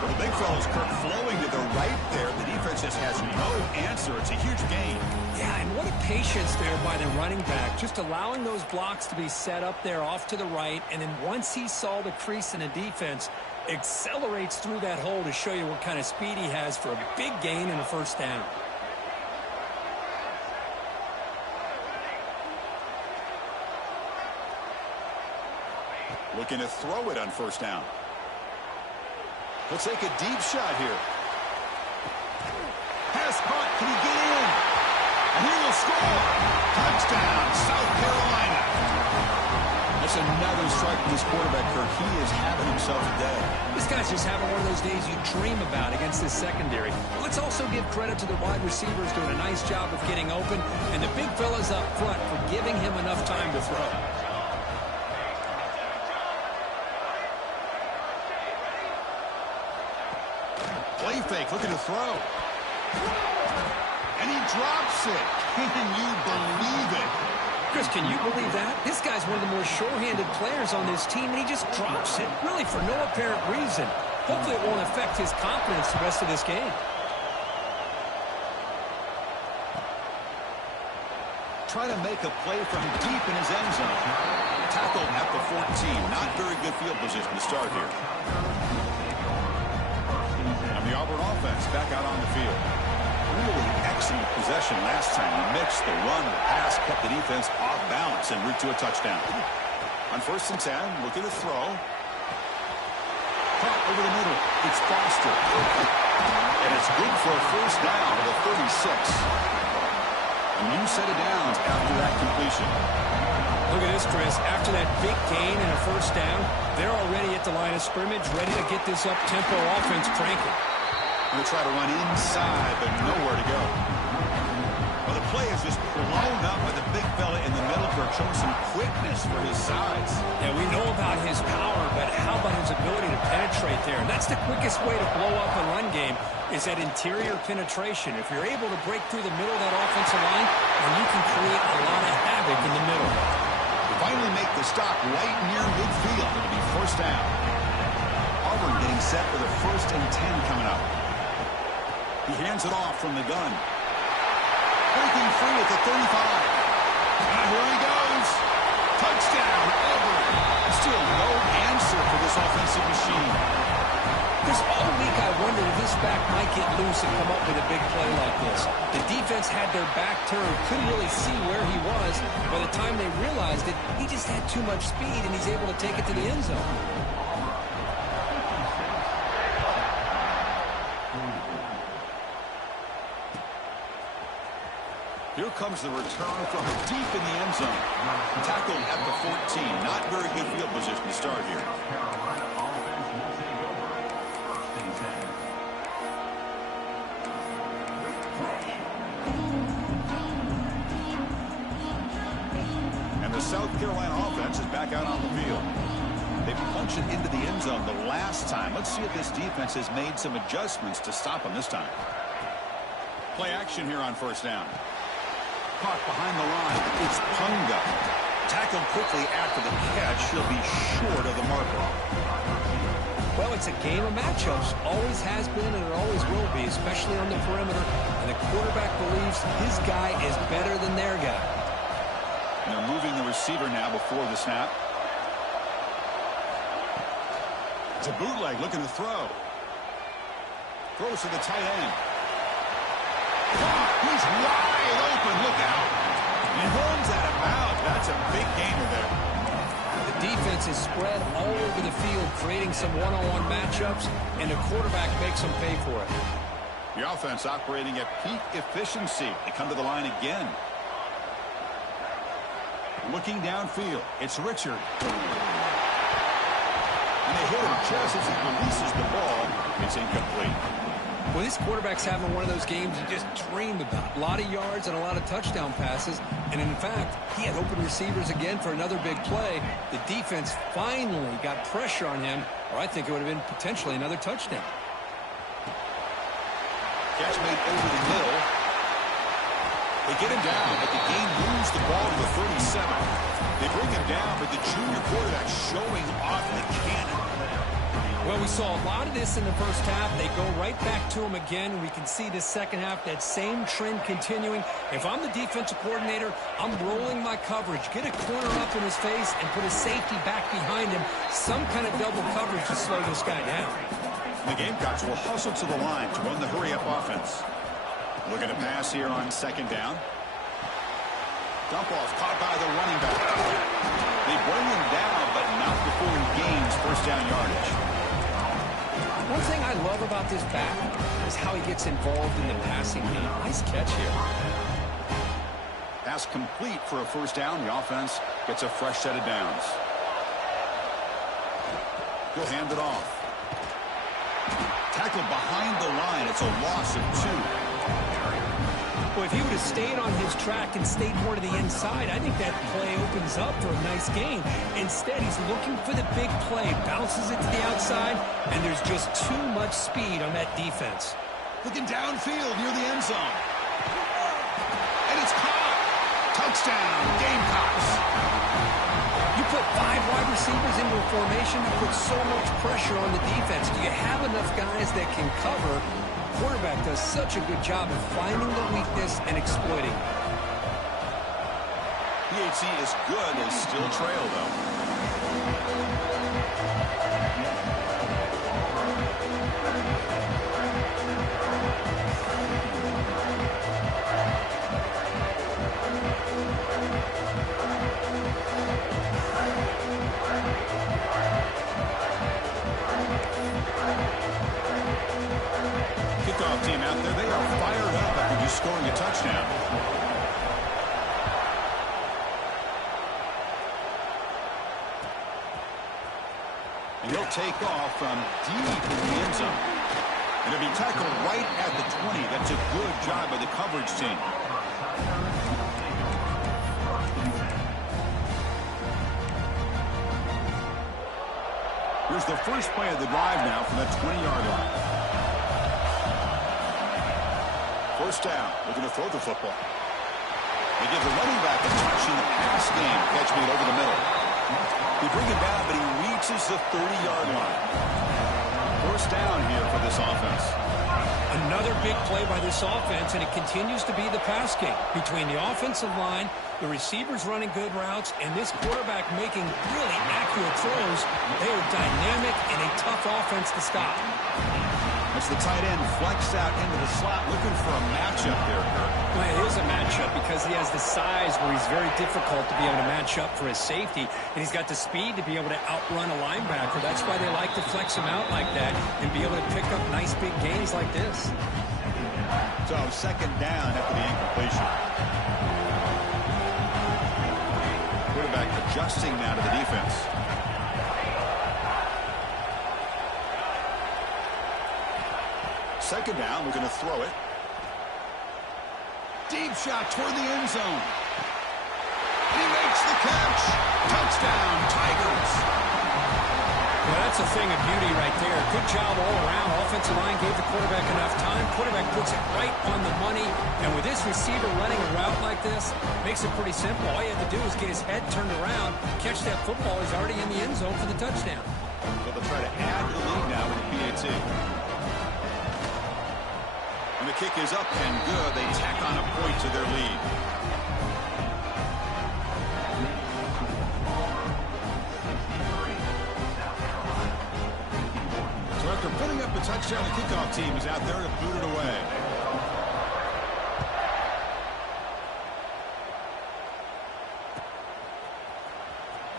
Well, the big fellow's Kirk flowing to the right there. The defense just has no answer. It's a huge gain. Yeah, and what a patience there by the running back. Just allowing those blocks to be set up there off to the right. And then once he saw the crease in the defense, accelerates through that hole to show you what kind of speed he has for a big gain and a first down. Looking to throw it on first down. He'll take a deep shot here. Pass caught. Can he get in? And he will score. Touchdown, South Carolina. That's another strike from this quarterback, Kirk. He is having himself a day. This guy's just having one of those days you dream about against this secondary. Let's also give credit to the wide receivers doing a nice job of getting open, and the big fellas up front for giving him enough time to throw. Play fake, looking to throw. And he drops it. Can you believe it? Chris, can you believe that? This guy's one of the more sure-handed players on this team, and he just drops it, really for no apparent reason. Hopefully it won't affect his confidence the rest of this game. Trying to make a play from deep in his end zone. Tackled at the 14. Not very good field position to start here. And the Auburn offense back out on the field. Really excellent possession last time. He mixed the run, the pass, kept the defense off balance en route to a touchdown. On 1st and 10, looking to throw. Caught over the middle. It's Foster. And it's good for a first down at the 36. A new set of downs after that completion. Look at this, Chris. After that big gain and a first down, they're already at the line of scrimmage, ready to get this up-tempo offense cranking. Going to try to run inside, but nowhere to go. Well, the play is just blown up by the big fella in the middle, Kirk, showing some quickness for his size. Yeah, we know about his power, but how about his ability to penetrate there? And that's the quickest way to blow up a run game, is that interior penetration. If you're able to break through the middle of that offensive line, then you can create a lot of havoc in the middle. They finally make the stop right near midfield. It'll be first down. Auburn getting set for the 1st and 10 coming up. He hands it off from the gun. Breaking free at the 35. And here he goes. Touchdown, Auburn. Still no answer for this offensive machine. Chris, all week I wondered if this back might get loose and come up with a big play like this. The defense had their back turned, couldn't really see where he was. By the time they realized it, he just had too much speed, and he's able to take it to the end zone. Here comes the return from deep in the end zone. Tackled at the 14. Not very good field position to start here. And the South Carolina offense is back out on the field. They punched it into the end zone the last time. Let's see if this defense has made some adjustments to stop them this time. Play action here on 1st down. Caught behind the line. It's Punga. Tackled quickly after the catch. He'll be short of the marker. Well, it's a game of matchups. Always has been and it always will be, especially on the perimeter. And the quarterback believes his guy is better than their guy. And they're moving the receiver now before the snap. It's a bootleg looking to throw. Throws to the tight end. He's wide open. Look out. And runs out of bounds. That's a big gainer there. The defense is spread all over the field, creating some one-on-one matchups, and the quarterback makes them pay for it. The offense operating at peak efficiency. They come to the line again. Looking downfield. It's Richard. And they hit him just as he releases the ball. It's incomplete. Well, this quarterback's having one of those games you just dream about. A lot of yards and a lot of touchdown passes. And in fact, he had open receivers again for another big play. The defense finally got pressure on him, or I think it would have been potentially another touchdown. Catch made over the middle. They get him down, but the game moves the ball to the 37. They bring him down, but the junior quarterback showing off the cannon. Well, we saw a lot of this in the first half. They go right back to him again. We can see the second half, that same trend continuing. If I'm the defensive coordinator, I'm rolling my coverage. Get a corner up in his face and put a safety back behind him. Some kind of double coverage to slow this guy down. The Gamecocks will hustle to the line to run the hurry-up offense. Looking to pass here on 2nd down. Dump off caught by the running back. They bring him down, but not before he gains first down yardage. One thing I love about this back is how he gets involved in the passing game. Nice catch here. Pass complete for a first down. The offense gets a fresh set of downs. He'll hand it off. Tackled behind the line. It's a loss of 2. Well, if he would have stayed on his track and stayed more to the inside, I think that play opens up for a nice gain. Instead, he's looking for the big play, bounces it to the outside, and there's just too much speed on that defense. Looking downfield near the end zone. And it's caught. Touchdown, Gamecocks. You put 5 wide receivers into a formation that puts so much pressure on the defense. Do you have enough guys that can cover? Quarterback does such a good job of finding the weakness and exploiting it. PAT is good. They still trail, though. Kickoff team out there, they are fired up after just scoring a touchdown. And he'll take off from deep in the end zone. And he'll be tackled right at the 20. That's a good job by the coverage team. Here's the first play of the drive now from the 20-yard line. First down, looking to throw the football. They give the running back a touch in the pass game. Catch made over the middle. They bring it down, but he reaches the 30-yard line. First down here for this offense. Another big play by this offense, and it continues to be the pass game. Between the offensive line, the receivers running good routes, and this quarterback making really accurate throws, they are dynamic and a tough offense to stop. As the tight end flexed out into the slot, looking for a matchup there, Kirk. Well, it is a matchup because he has the size where he's very difficult to be able to match up for his safety, and he's got the speed to be able to outrun a linebacker. That's why they like to flex him out like that and be able to pick up nice big gains like this. So second down after the incompletion. Quarterback adjusting now to the defense. Second down, we're going to throw it. Deep shot toward the end zone. He makes the catch. Touchdown, Tigers. Well, that's a thing of beauty right there. Good job all around. Offensive line gave the quarterback enough time. Quarterback puts it right on the money. And with this receiver running a route like this, makes it pretty simple. All you have to do is get his head turned around, catch that football. He's already in the end zone for the touchdown. So they'll try to add to the lead now with the PAT. And the kick is up and good. They tack on a point to their lead. So after putting up a touchdown, the kickoff team is out there to boot it away.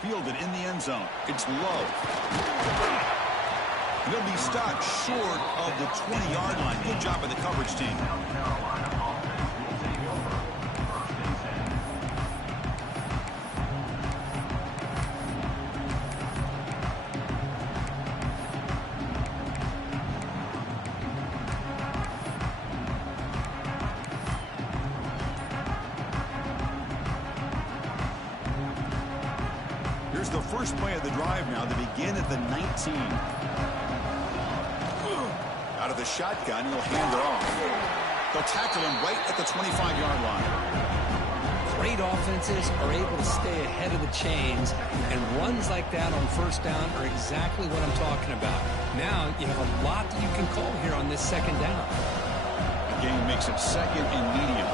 Fielded in the end zone. It's low. And he'll be stopped short of the 20-yard line. Good job by the coverage team. Here's the first play of the drive now. They begin at the 19. Out of the shotgun, he'll hand it off. They'll tackle him right at the 25-yard line. Great offenses are able to stay ahead of the chains, and runs like that on first down are exactly what I'm talking about. Now you have a lot that you can call here on this second down. The game makes it second and medium.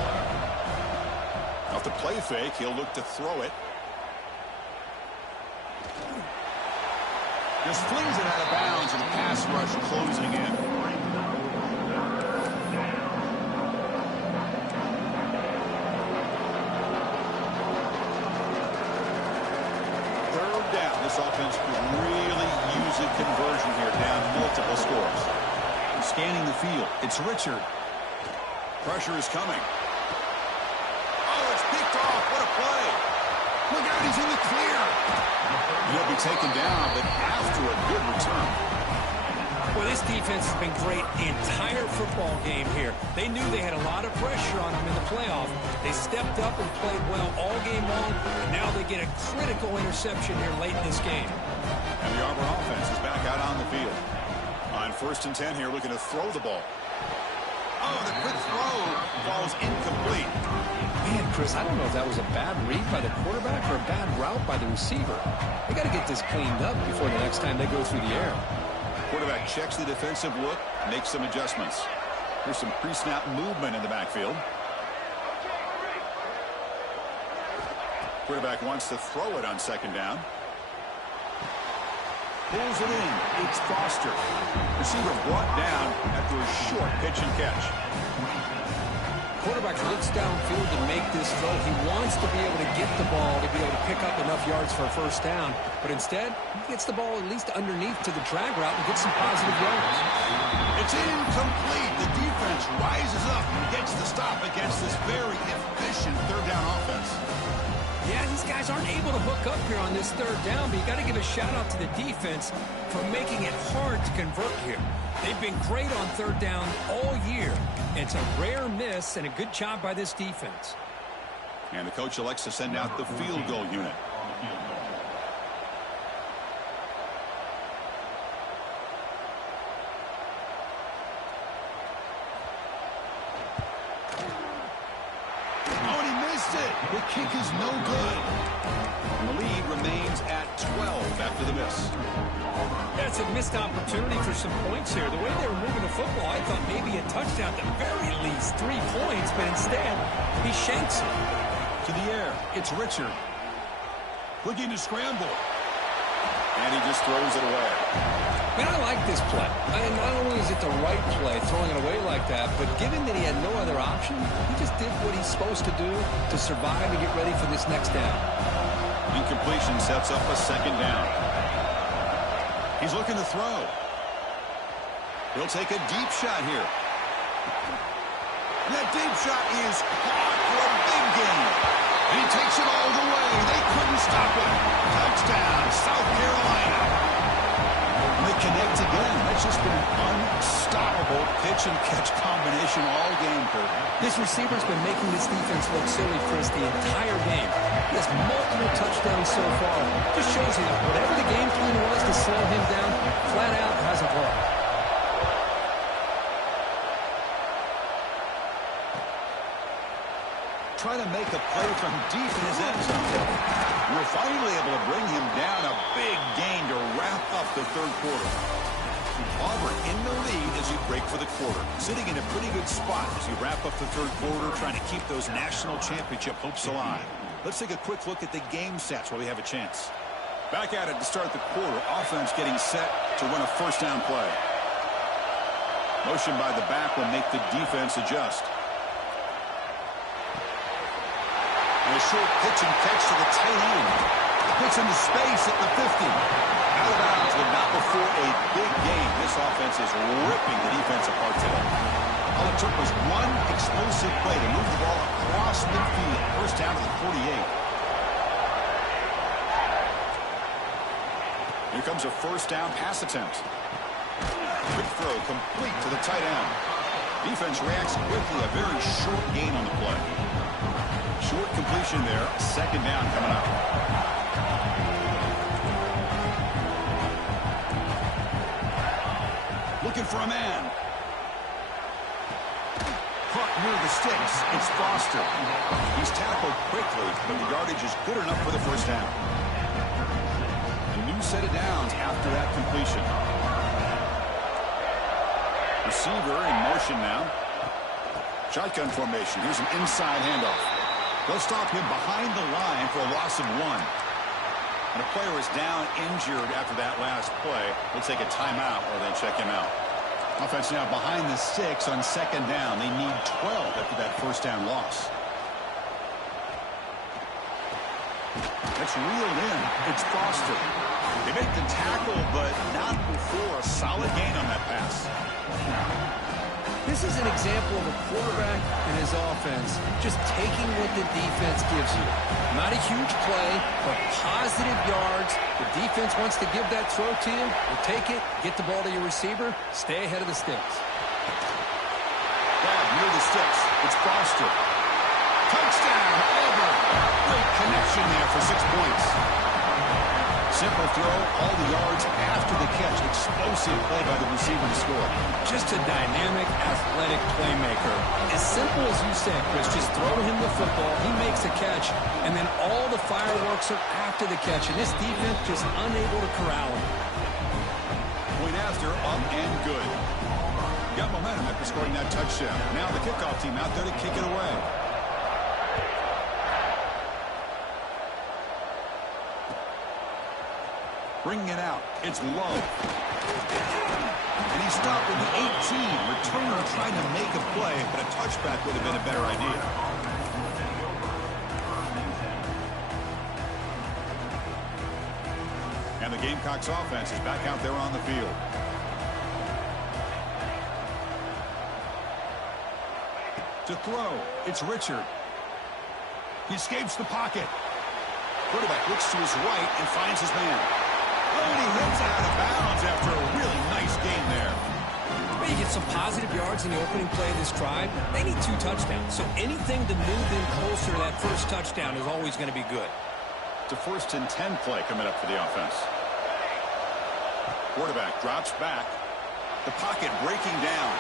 Off the play fake, he'll look to throw it. Just flings it out of bounds, and the pass rush closing in. Third down. This offense could really use it two-point conversion here, down multiple scores. Scanning the field. It's Richard. Pressure is coming. Oh, it's picked off. What a play. Look out, he's in the clear. He'll be taken down, but after a good return. Well, this defense has been great the entire football game here. They knew they had a lot of pressure on them in the playoff. They stepped up and played well all game long, and now they get a critical interception here late in this game. And the Auburn offense is back out on the field. On 1st and 10 here, looking to throw the ball. Oh, the quick throw falls incomplete. Man, Chris, I don't know if that was a bad read by the quarterback or a bad route by the receiver. They got to get this cleaned up before the next time they go through the air. Quarterback checks the defensive look, makes some adjustments. There's some pre-snap movement in the backfield. Quarterback wants to throw it on 2nd down. Pulls it in. It's Foster. Receiver brought down after a short pitch and catch. Quarterback looks downfield to make this throw. He wants to be able to get the ball to be able to pick up enough yards for a 1st down. But instead, he gets the ball at least underneath to the drag route and gets some positive yards. It's incomplete. The defense rises up and gets the stop against this very efficient 3rd down offense. Yeah, these guys aren't able to hook up here on this 3rd down, but you got to give a shout-out to the defense for making it hard to convert here. They've been great on 3rd down all year. It's a rare miss and a good job by this defense. And the coach elects to send out the field goal unit. Oh, and he missed it. The kick is no good. And the lead remains at 12 after the miss. That's a missed opportunity for some points here. The way they were moving the football, I thought maybe a touchdown, at the very least 3 points, but instead, he shanks it. To the air, it's Richard. Looking to scramble. And he just throws it away. Man, I like this play. And not only is it the right play, throwing it away like that, but given that he had no other option, he just did what he's supposed to do to survive and get ready for this next down. Incompletion sets up a 2nd down. He's looking to throw. He'll take a deep shot here. And that deep shot is caught for a big gain. And he takes it all the way. They couldn't stop him. Touchdown, South Carolina. And they connect again. That's just been an unstoppable pitch-and-catch combination all game, Kurt. This receiver's been making this defense look silly, Chris, the entire game. He has multiple touchdowns so far. Just shows you that whatever the game plan was to slow him down, flat out hasn't worked. Trying to make a play from deep in his end zone. We're finally able to bring him down. A big gain to wrap up the 3rd quarter. Auburn in the lead as you break for the quarter. Sitting in a pretty good spot as you wrap up the 3rd quarter, trying to keep those national championship hopes alive. Let's take a quick look at the game stats while we have a chance. Back at it to start the quarter. Offense getting set to run a 1st down play. Motion by the back will make the defense adjust. And a short pitch and catch to the tight end. Puts into space at the 50. Out of bounds, but not before a big gain. This offense is ripping the defense apart today. All it took was one explosive play to move the ball across midfield. 1st down to the 48. Here comes a 1st down pass attempt. Quick throw complete to the tight end. Defense reacts quickly. A very short gain on the play. Short completion there. 2nd down coming up. Looking for a man. Caught near the sticks. It's Foster. He's tackled quickly, but the yardage is good enough for the 1st down. A new set of downs after that completion. Receiver in motion now. Shotgun formation. Here's an inside handoff. They'll stop him behind the line for a loss of 1. And a player is down injured after that last play. They'll take a timeout or they check him out. Offense now behind the 6 on 2nd down. They need 12 after that 1st down loss. That's reeled in. It's Foster. They make the tackle, but not before a solid gain on that pass. This is an example of a quarterback and his offense just taking what the defense gives you. Not a huge play, but positive yards. The defense wants to give that throw to you. You take it, get the ball to your receiver, stay ahead of the sticks. Grab near the sticks. It's Foster. Touchdown, Auburn. Great connection there for 6 points. Simple throw, all the yards after the catch. Explosive play by the receiver to score. Just a dynamic, athletic playmaker. As simple as you said, Chris, just throw him the football, he makes a catch, and then all the fireworks are after the catch, and this defense just unable to corral him. Point after, up and good. Got momentum after scoring that touchdown. Now the kickoff team out there to kick it away. Bringing it out. It's low. And he stopped with the 18. Returner trying to make a play, but a touchback would have been a better idea. And the Gamecocks offense is back out there on the field. To throw, it's Richard. He escapes the pocket. Quarterback looks to his right and finds his man. Oh, and he heads out of bounds after a really nice game there. Well, you get some positive yards in the opening play of this drive. They need 2 touchdowns, so anything to move them closer to that first touchdown is always going to be good. It's a 1st and 10 play coming up for the offense. Quarterback drops back. The pocket breaking down.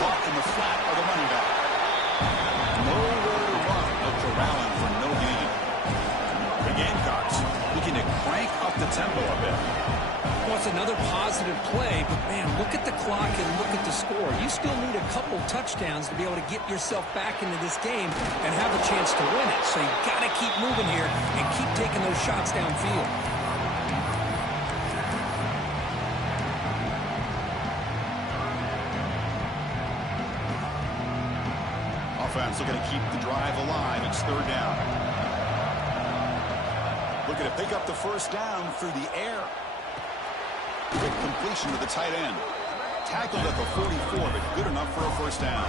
Caught in the flat by the running back. Nowhere to run, but corralling for no gain. The Gamecocks looking to crank up the tempo a bit. Well, it's another positive play, but, man, look at the clock and look at the score. You still need a couple touchdowns to be able to get yourself back into this game and have a chance to win it. So you got to keep moving here and keep taking those shots downfield. Offense looking to keep the drive alive. It's 3rd down. Looking to pick up the 1st down through the air. Quick completion to the tight end. Tackled at the 44, but good enough for a 1st down.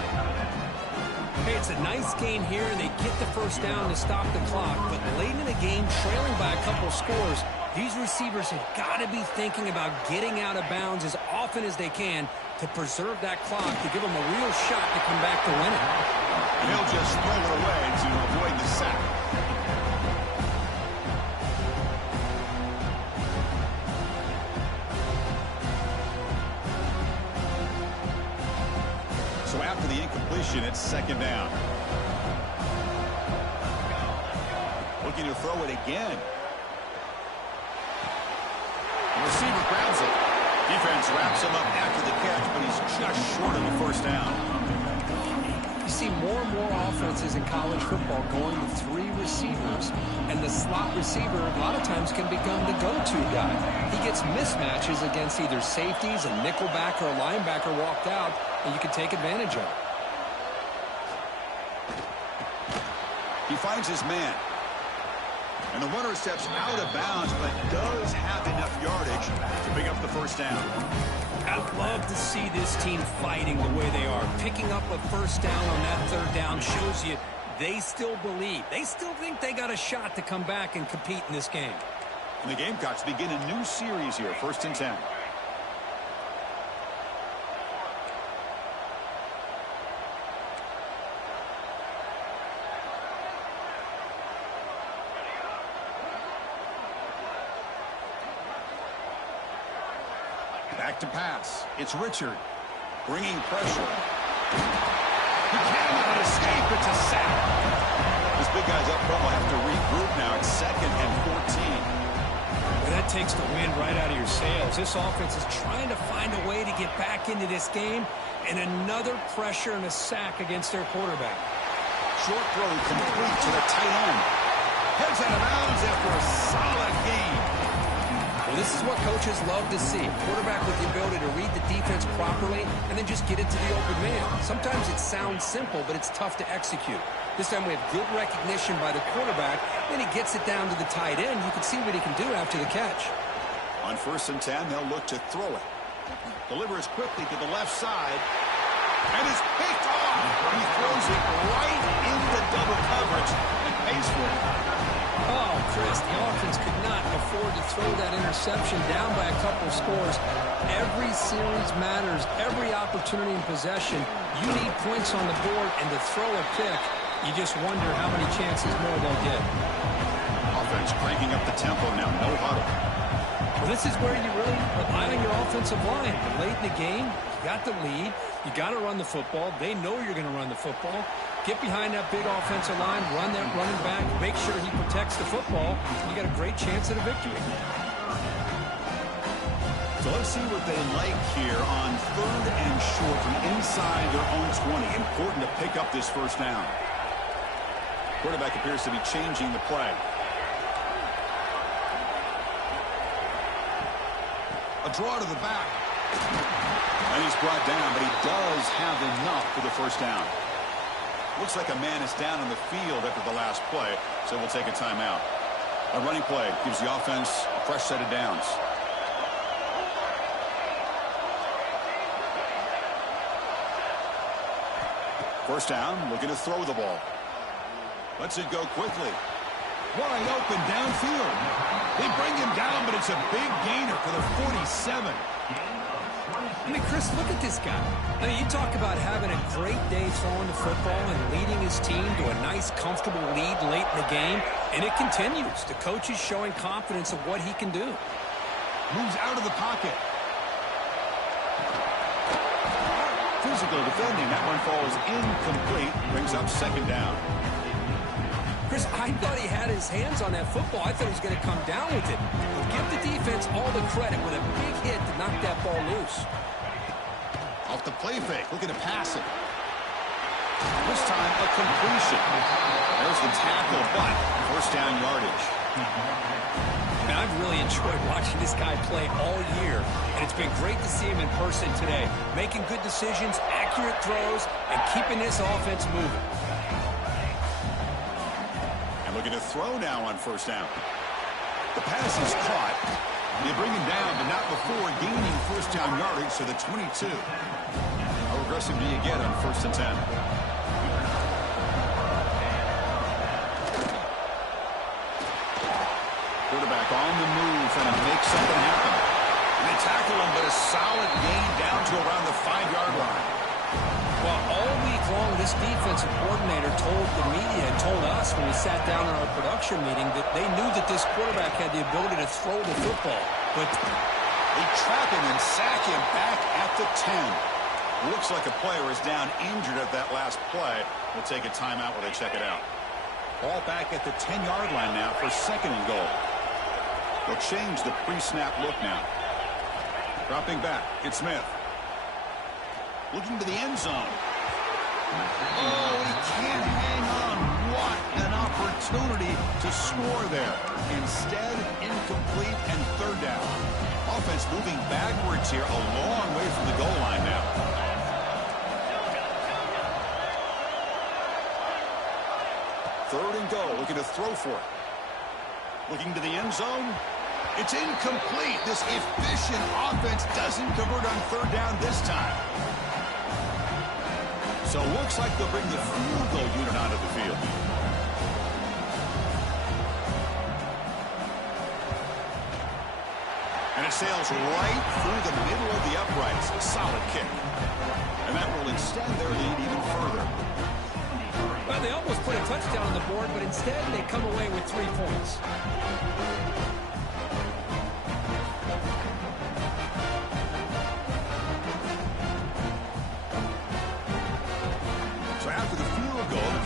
Hey, it's a nice gain here, and they get the 1st down to stop the clock. But late in the game, trailing by a couple scores, these receivers have got to be thinking about getting out of bounds as often as they can to preserve that clock, to give them a real shot to come back to win it. He'll just throw it away to avoid the sack. So after the incompletion, it's 2nd down. Looking to throw it again. The receiver grabs it. Defense wraps him up after the catch, but he's just short of the 1st down. You see more and more offenses in college football going with 3 receivers, and the slot receiver a lot of times can become the go-to guy. He gets mismatches against either safeties, a nickelback, or a linebacker walked out, and you can take advantage of it. He finds his man. And the runner steps out of bounds, but does have enough yardage to pick up the 1st down. I'd love to see this team fighting the way they are. Picking up a 1st down on that 3rd down shows you they still believe. They still think they got a shot to come back and compete in this game. And the Gamecocks begin a new series here, 1st and 10. Back to pass. It's Richard. Bringing pressure. He cannot escape. It's a sack. This big guy's up front will have to regroup now. It's 2nd and 14. Well, that takes the wind right out of your sails. This offense is trying to find a way to get back into this game, and another pressure and a sack against their quarterback. Short throw complete to the tight end. Heads out of bounds after a solid game. Well, this is what coaches love to see. A quarterback with the ability to read the defense properly and then just get it to the open man. Sometimes it sounds simple, but it's tough to execute. This time we have good recognition by the quarterback. Then he gets it down to the tight end. You can see what he can do after the catch. On 1st and 10, they'll look to throw it. Delivers quickly to the left side. And it's picked off. He throws it right into double coverage and pays for it. Oh, Chris, the offense could not afford to throw that interception down by a couple of scores. Every series matters. Every opportunity in possession. You need points on the board, and to throw a pick, you just wonder how many chances more they'll get. Offense cranking up the tempo now. No huddle. Well, this is where you really rely on your offensive line. Late in the game, you got the lead. You got to run the football. They know you're going to run the football. Get behind that big offensive line, run that running back, make sure he protects the football. You got a great chance at a victory. So let's see what they like here on 3rd and short from inside their own 20. Important to pick up this first down. Quarterback appears to be changing the play. A draw to the back. And he's brought down, but he does have enough for the first down. Looks like a man is down on the field after the last play, so we'll take a timeout. A running play gives the offense a fresh set of downs. First down, looking to throw the ball. Lets it go quickly. Wide open downfield. They bring him down, but it's a big gainer for the 47. I mean, Chris, look at this guy. I mean, you talk about having a great day throwing the football and leading his team to a nice, comfortable lead late in the game, and it continues. The coach is showing confidence of what he can do. Moves out of the pocket. Physical defending. That one falls incomplete. Brings up 2nd down. Chris, I thought he had his hands on that football. I thought he was going to come down with it. But give the defense all the credit with a big hit to knock that ball loose. Off the play fake, looking to pass it. This time, a completion. There's the tackle, but first down yardage. Man, I've really enjoyed watching this guy play all year, and it's been great to see him in person today. Making good decisions, accurate throws, and keeping this offense moving. And looking to throw now on first down. The pass is caught. They bring him down, but not before gaining first down yardage to the 22. How aggressive do you get on 1st and 10? Quarterback on the move, trying to make something happen. And they tackle him, but a solid gain down to around the 5-yard line. Well, all week long, this defensive coordinator told the media and told us when we sat down in our production meeting that they knew that this quarterback had the ability to throw the football. But they trap him and sack him back at the 10. Looks like a player is down injured at that last play. We'll take a timeout while they check it out. Ball back at the 10-yard line now for 2nd and goal. They'll change the pre-snap look now. Dropping back, it's Smith. Looking to the end zone. Oh, he can't hang on. What an opportunity to score there. Instead, incomplete and 3rd down. Offense moving backwards here, a long way from the goal line now. Third and goal, looking to throw for it. Looking to the end zone. It's incomplete. This efficient offense doesn't convert on 3rd down this time. So it looks like they'll bring the field goal unit onto the field. And it sails right through the middle of the uprights. A solid kick. And that will extend their lead even further. well, they almost put a touchdown on the board, but instead they come away with 3 points.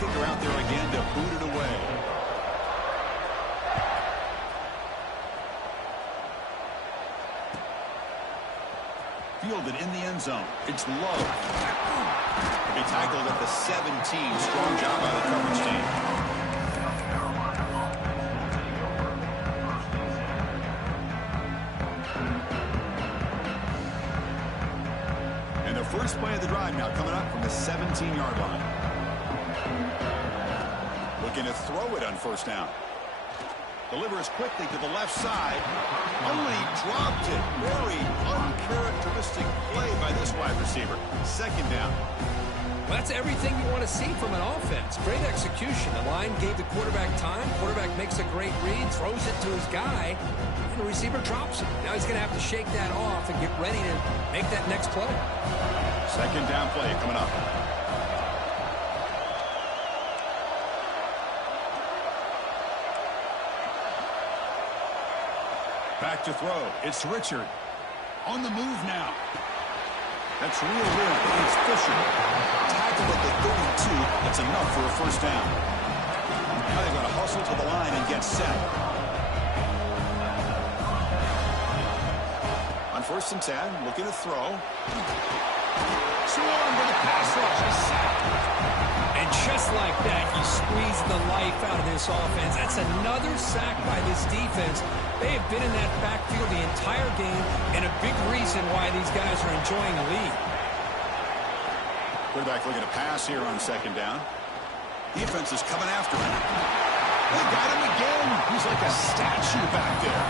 Kicker out there again to boot it away. Fielded in the end zone. It's low. He tackled at the 17. Strong job by the coverage team. play of the drive now coming up from the 17-yard line. Looking to throw it on first down. Delivers quickly to the left side. Only dropped it. Very uncharacteristic play by this wide receiver. Second down. Well, that's everything you want to see from an offense. Great execution. The line gave the quarterback time. Quarterback makes a great read, throws it to his guy, and the receiver drops it. Now he's going to have to shake that off and get ready to make that next play. Second down play coming up. Back to throw. It's Richard. On the move now. That's real room. It's Fisher. Tackled at the 32. That's enough for a first down. Now they've got to hustle to the line and get set. On first and 10, looking to throw. Swarm with the pass rush. A sack. And just like that, you squeeze the life out of this offense. That's another sack by this defense. They have been in that backfield the entire game, and a big reason why these guys are enjoying the lead. Quarterback looking to pass here on second down. Defense is coming after him. They got him again. He's like a statue back there.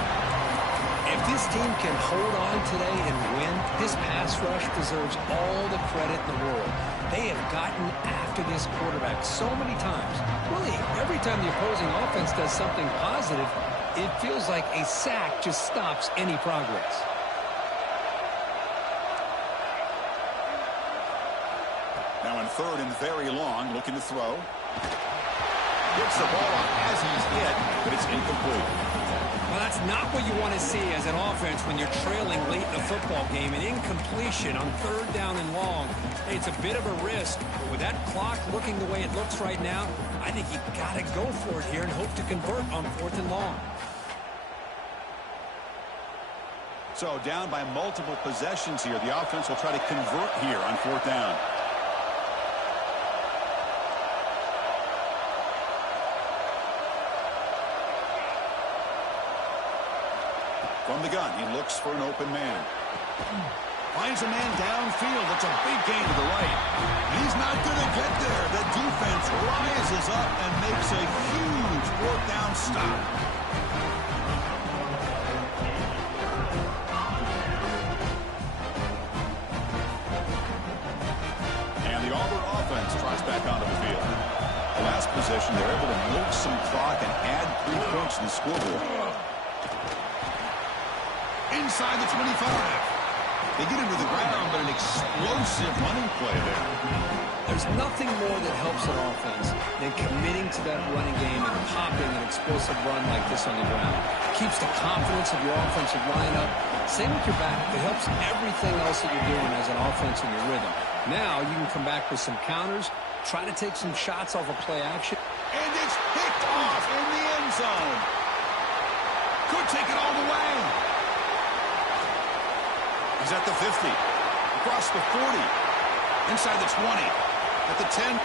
If this team can hold on today and win, this pass rush deserves all the credit in the world. They have gotten after this quarterback so many times. Really, every time the opposing offense does something positive, it feels like a sack just stops any progress. Now in third and very long, looking to throw. Gets the ball off as he's hit, but it's incomplete. Well, that's not what you want to see as an offense when you're trailing late in a football game. An incompletion on third down and long. Hey, it's a bit of a risk, but with that clock looking the way it looks right now, I think you've got to go for it here and hope to convert on fourth and long. So down by multiple possessions here. The offense will try to convert here on fourth down. From the gun, he looks for an open man. Finds a man downfield. It's a big gain to the right. And he's not going to get there. The defense rises up and makes a huge fourth down stop. And the Auburn offense tries back onto the field. The last possession, they're able to milk some clock and add 3 points to the scoreboard. Inside the 25. They get him to the ground, but an explosive running play there. There's nothing more that helps an offense than committing to that running game and popping an explosive run like this on the ground. Keeps the confidence of your offensive lineup. Same with your back. It helps everything else that you're doing as an offense in your rhythm. Now you can come back with some counters, try to take some shots off of play action. And it's picked off in the end zone. Could take it all the way. He's at the 50, across the 40, inside the 20, at the 10.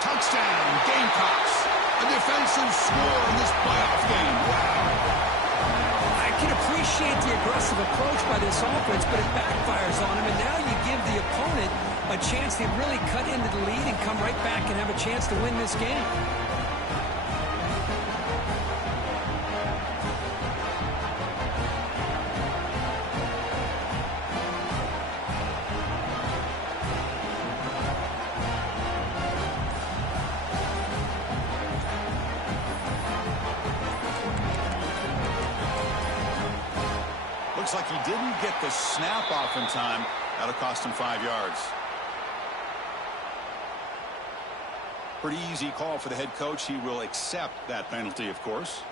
Touchdown, Gamecocks. A defensive score in this playoff game. Wow. I can appreciate the aggressive approach by this offense, but it backfires on him, and now you give the opponent a chance to really cut into the lead and come right back and have a chance to win this game. Looks like he didn't get the snap off in time. That'll cost him 5 yards. Pretty easy call for the head coach. He will accept that penalty, of course.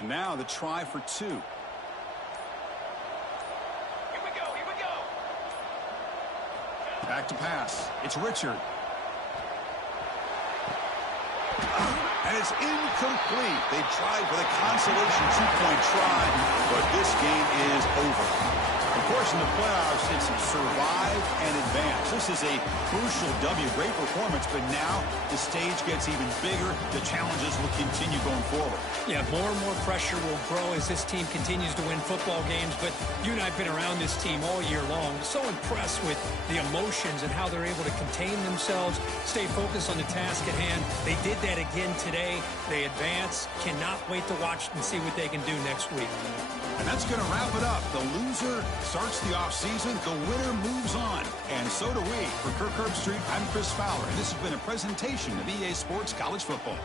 And now the try for 2. Back to pass. It's Richard. And it's incomplete. They tried for the consolation 2-point try, but this game is over. The Of course, in the playoffs, it's survive and advance. This is a crucial W. Great performance, but now the stage gets even bigger. The challenges will continue going forward. Yeah, more and more pressure will grow as this team continues to win football games, but you and I have been around this team all year long. So impressed with the emotions and how they're able to contain themselves, stay focused on the task at hand. They did that again today. They advance. Cannot wait to watch and see what they can do next week. And that's going to wrap it up. The loser starts the offseason. The winner moves on. And so do we. For Kirk Herbstreit, I'm Chris Fowler. And this has been a presentation of EA Sports College Football.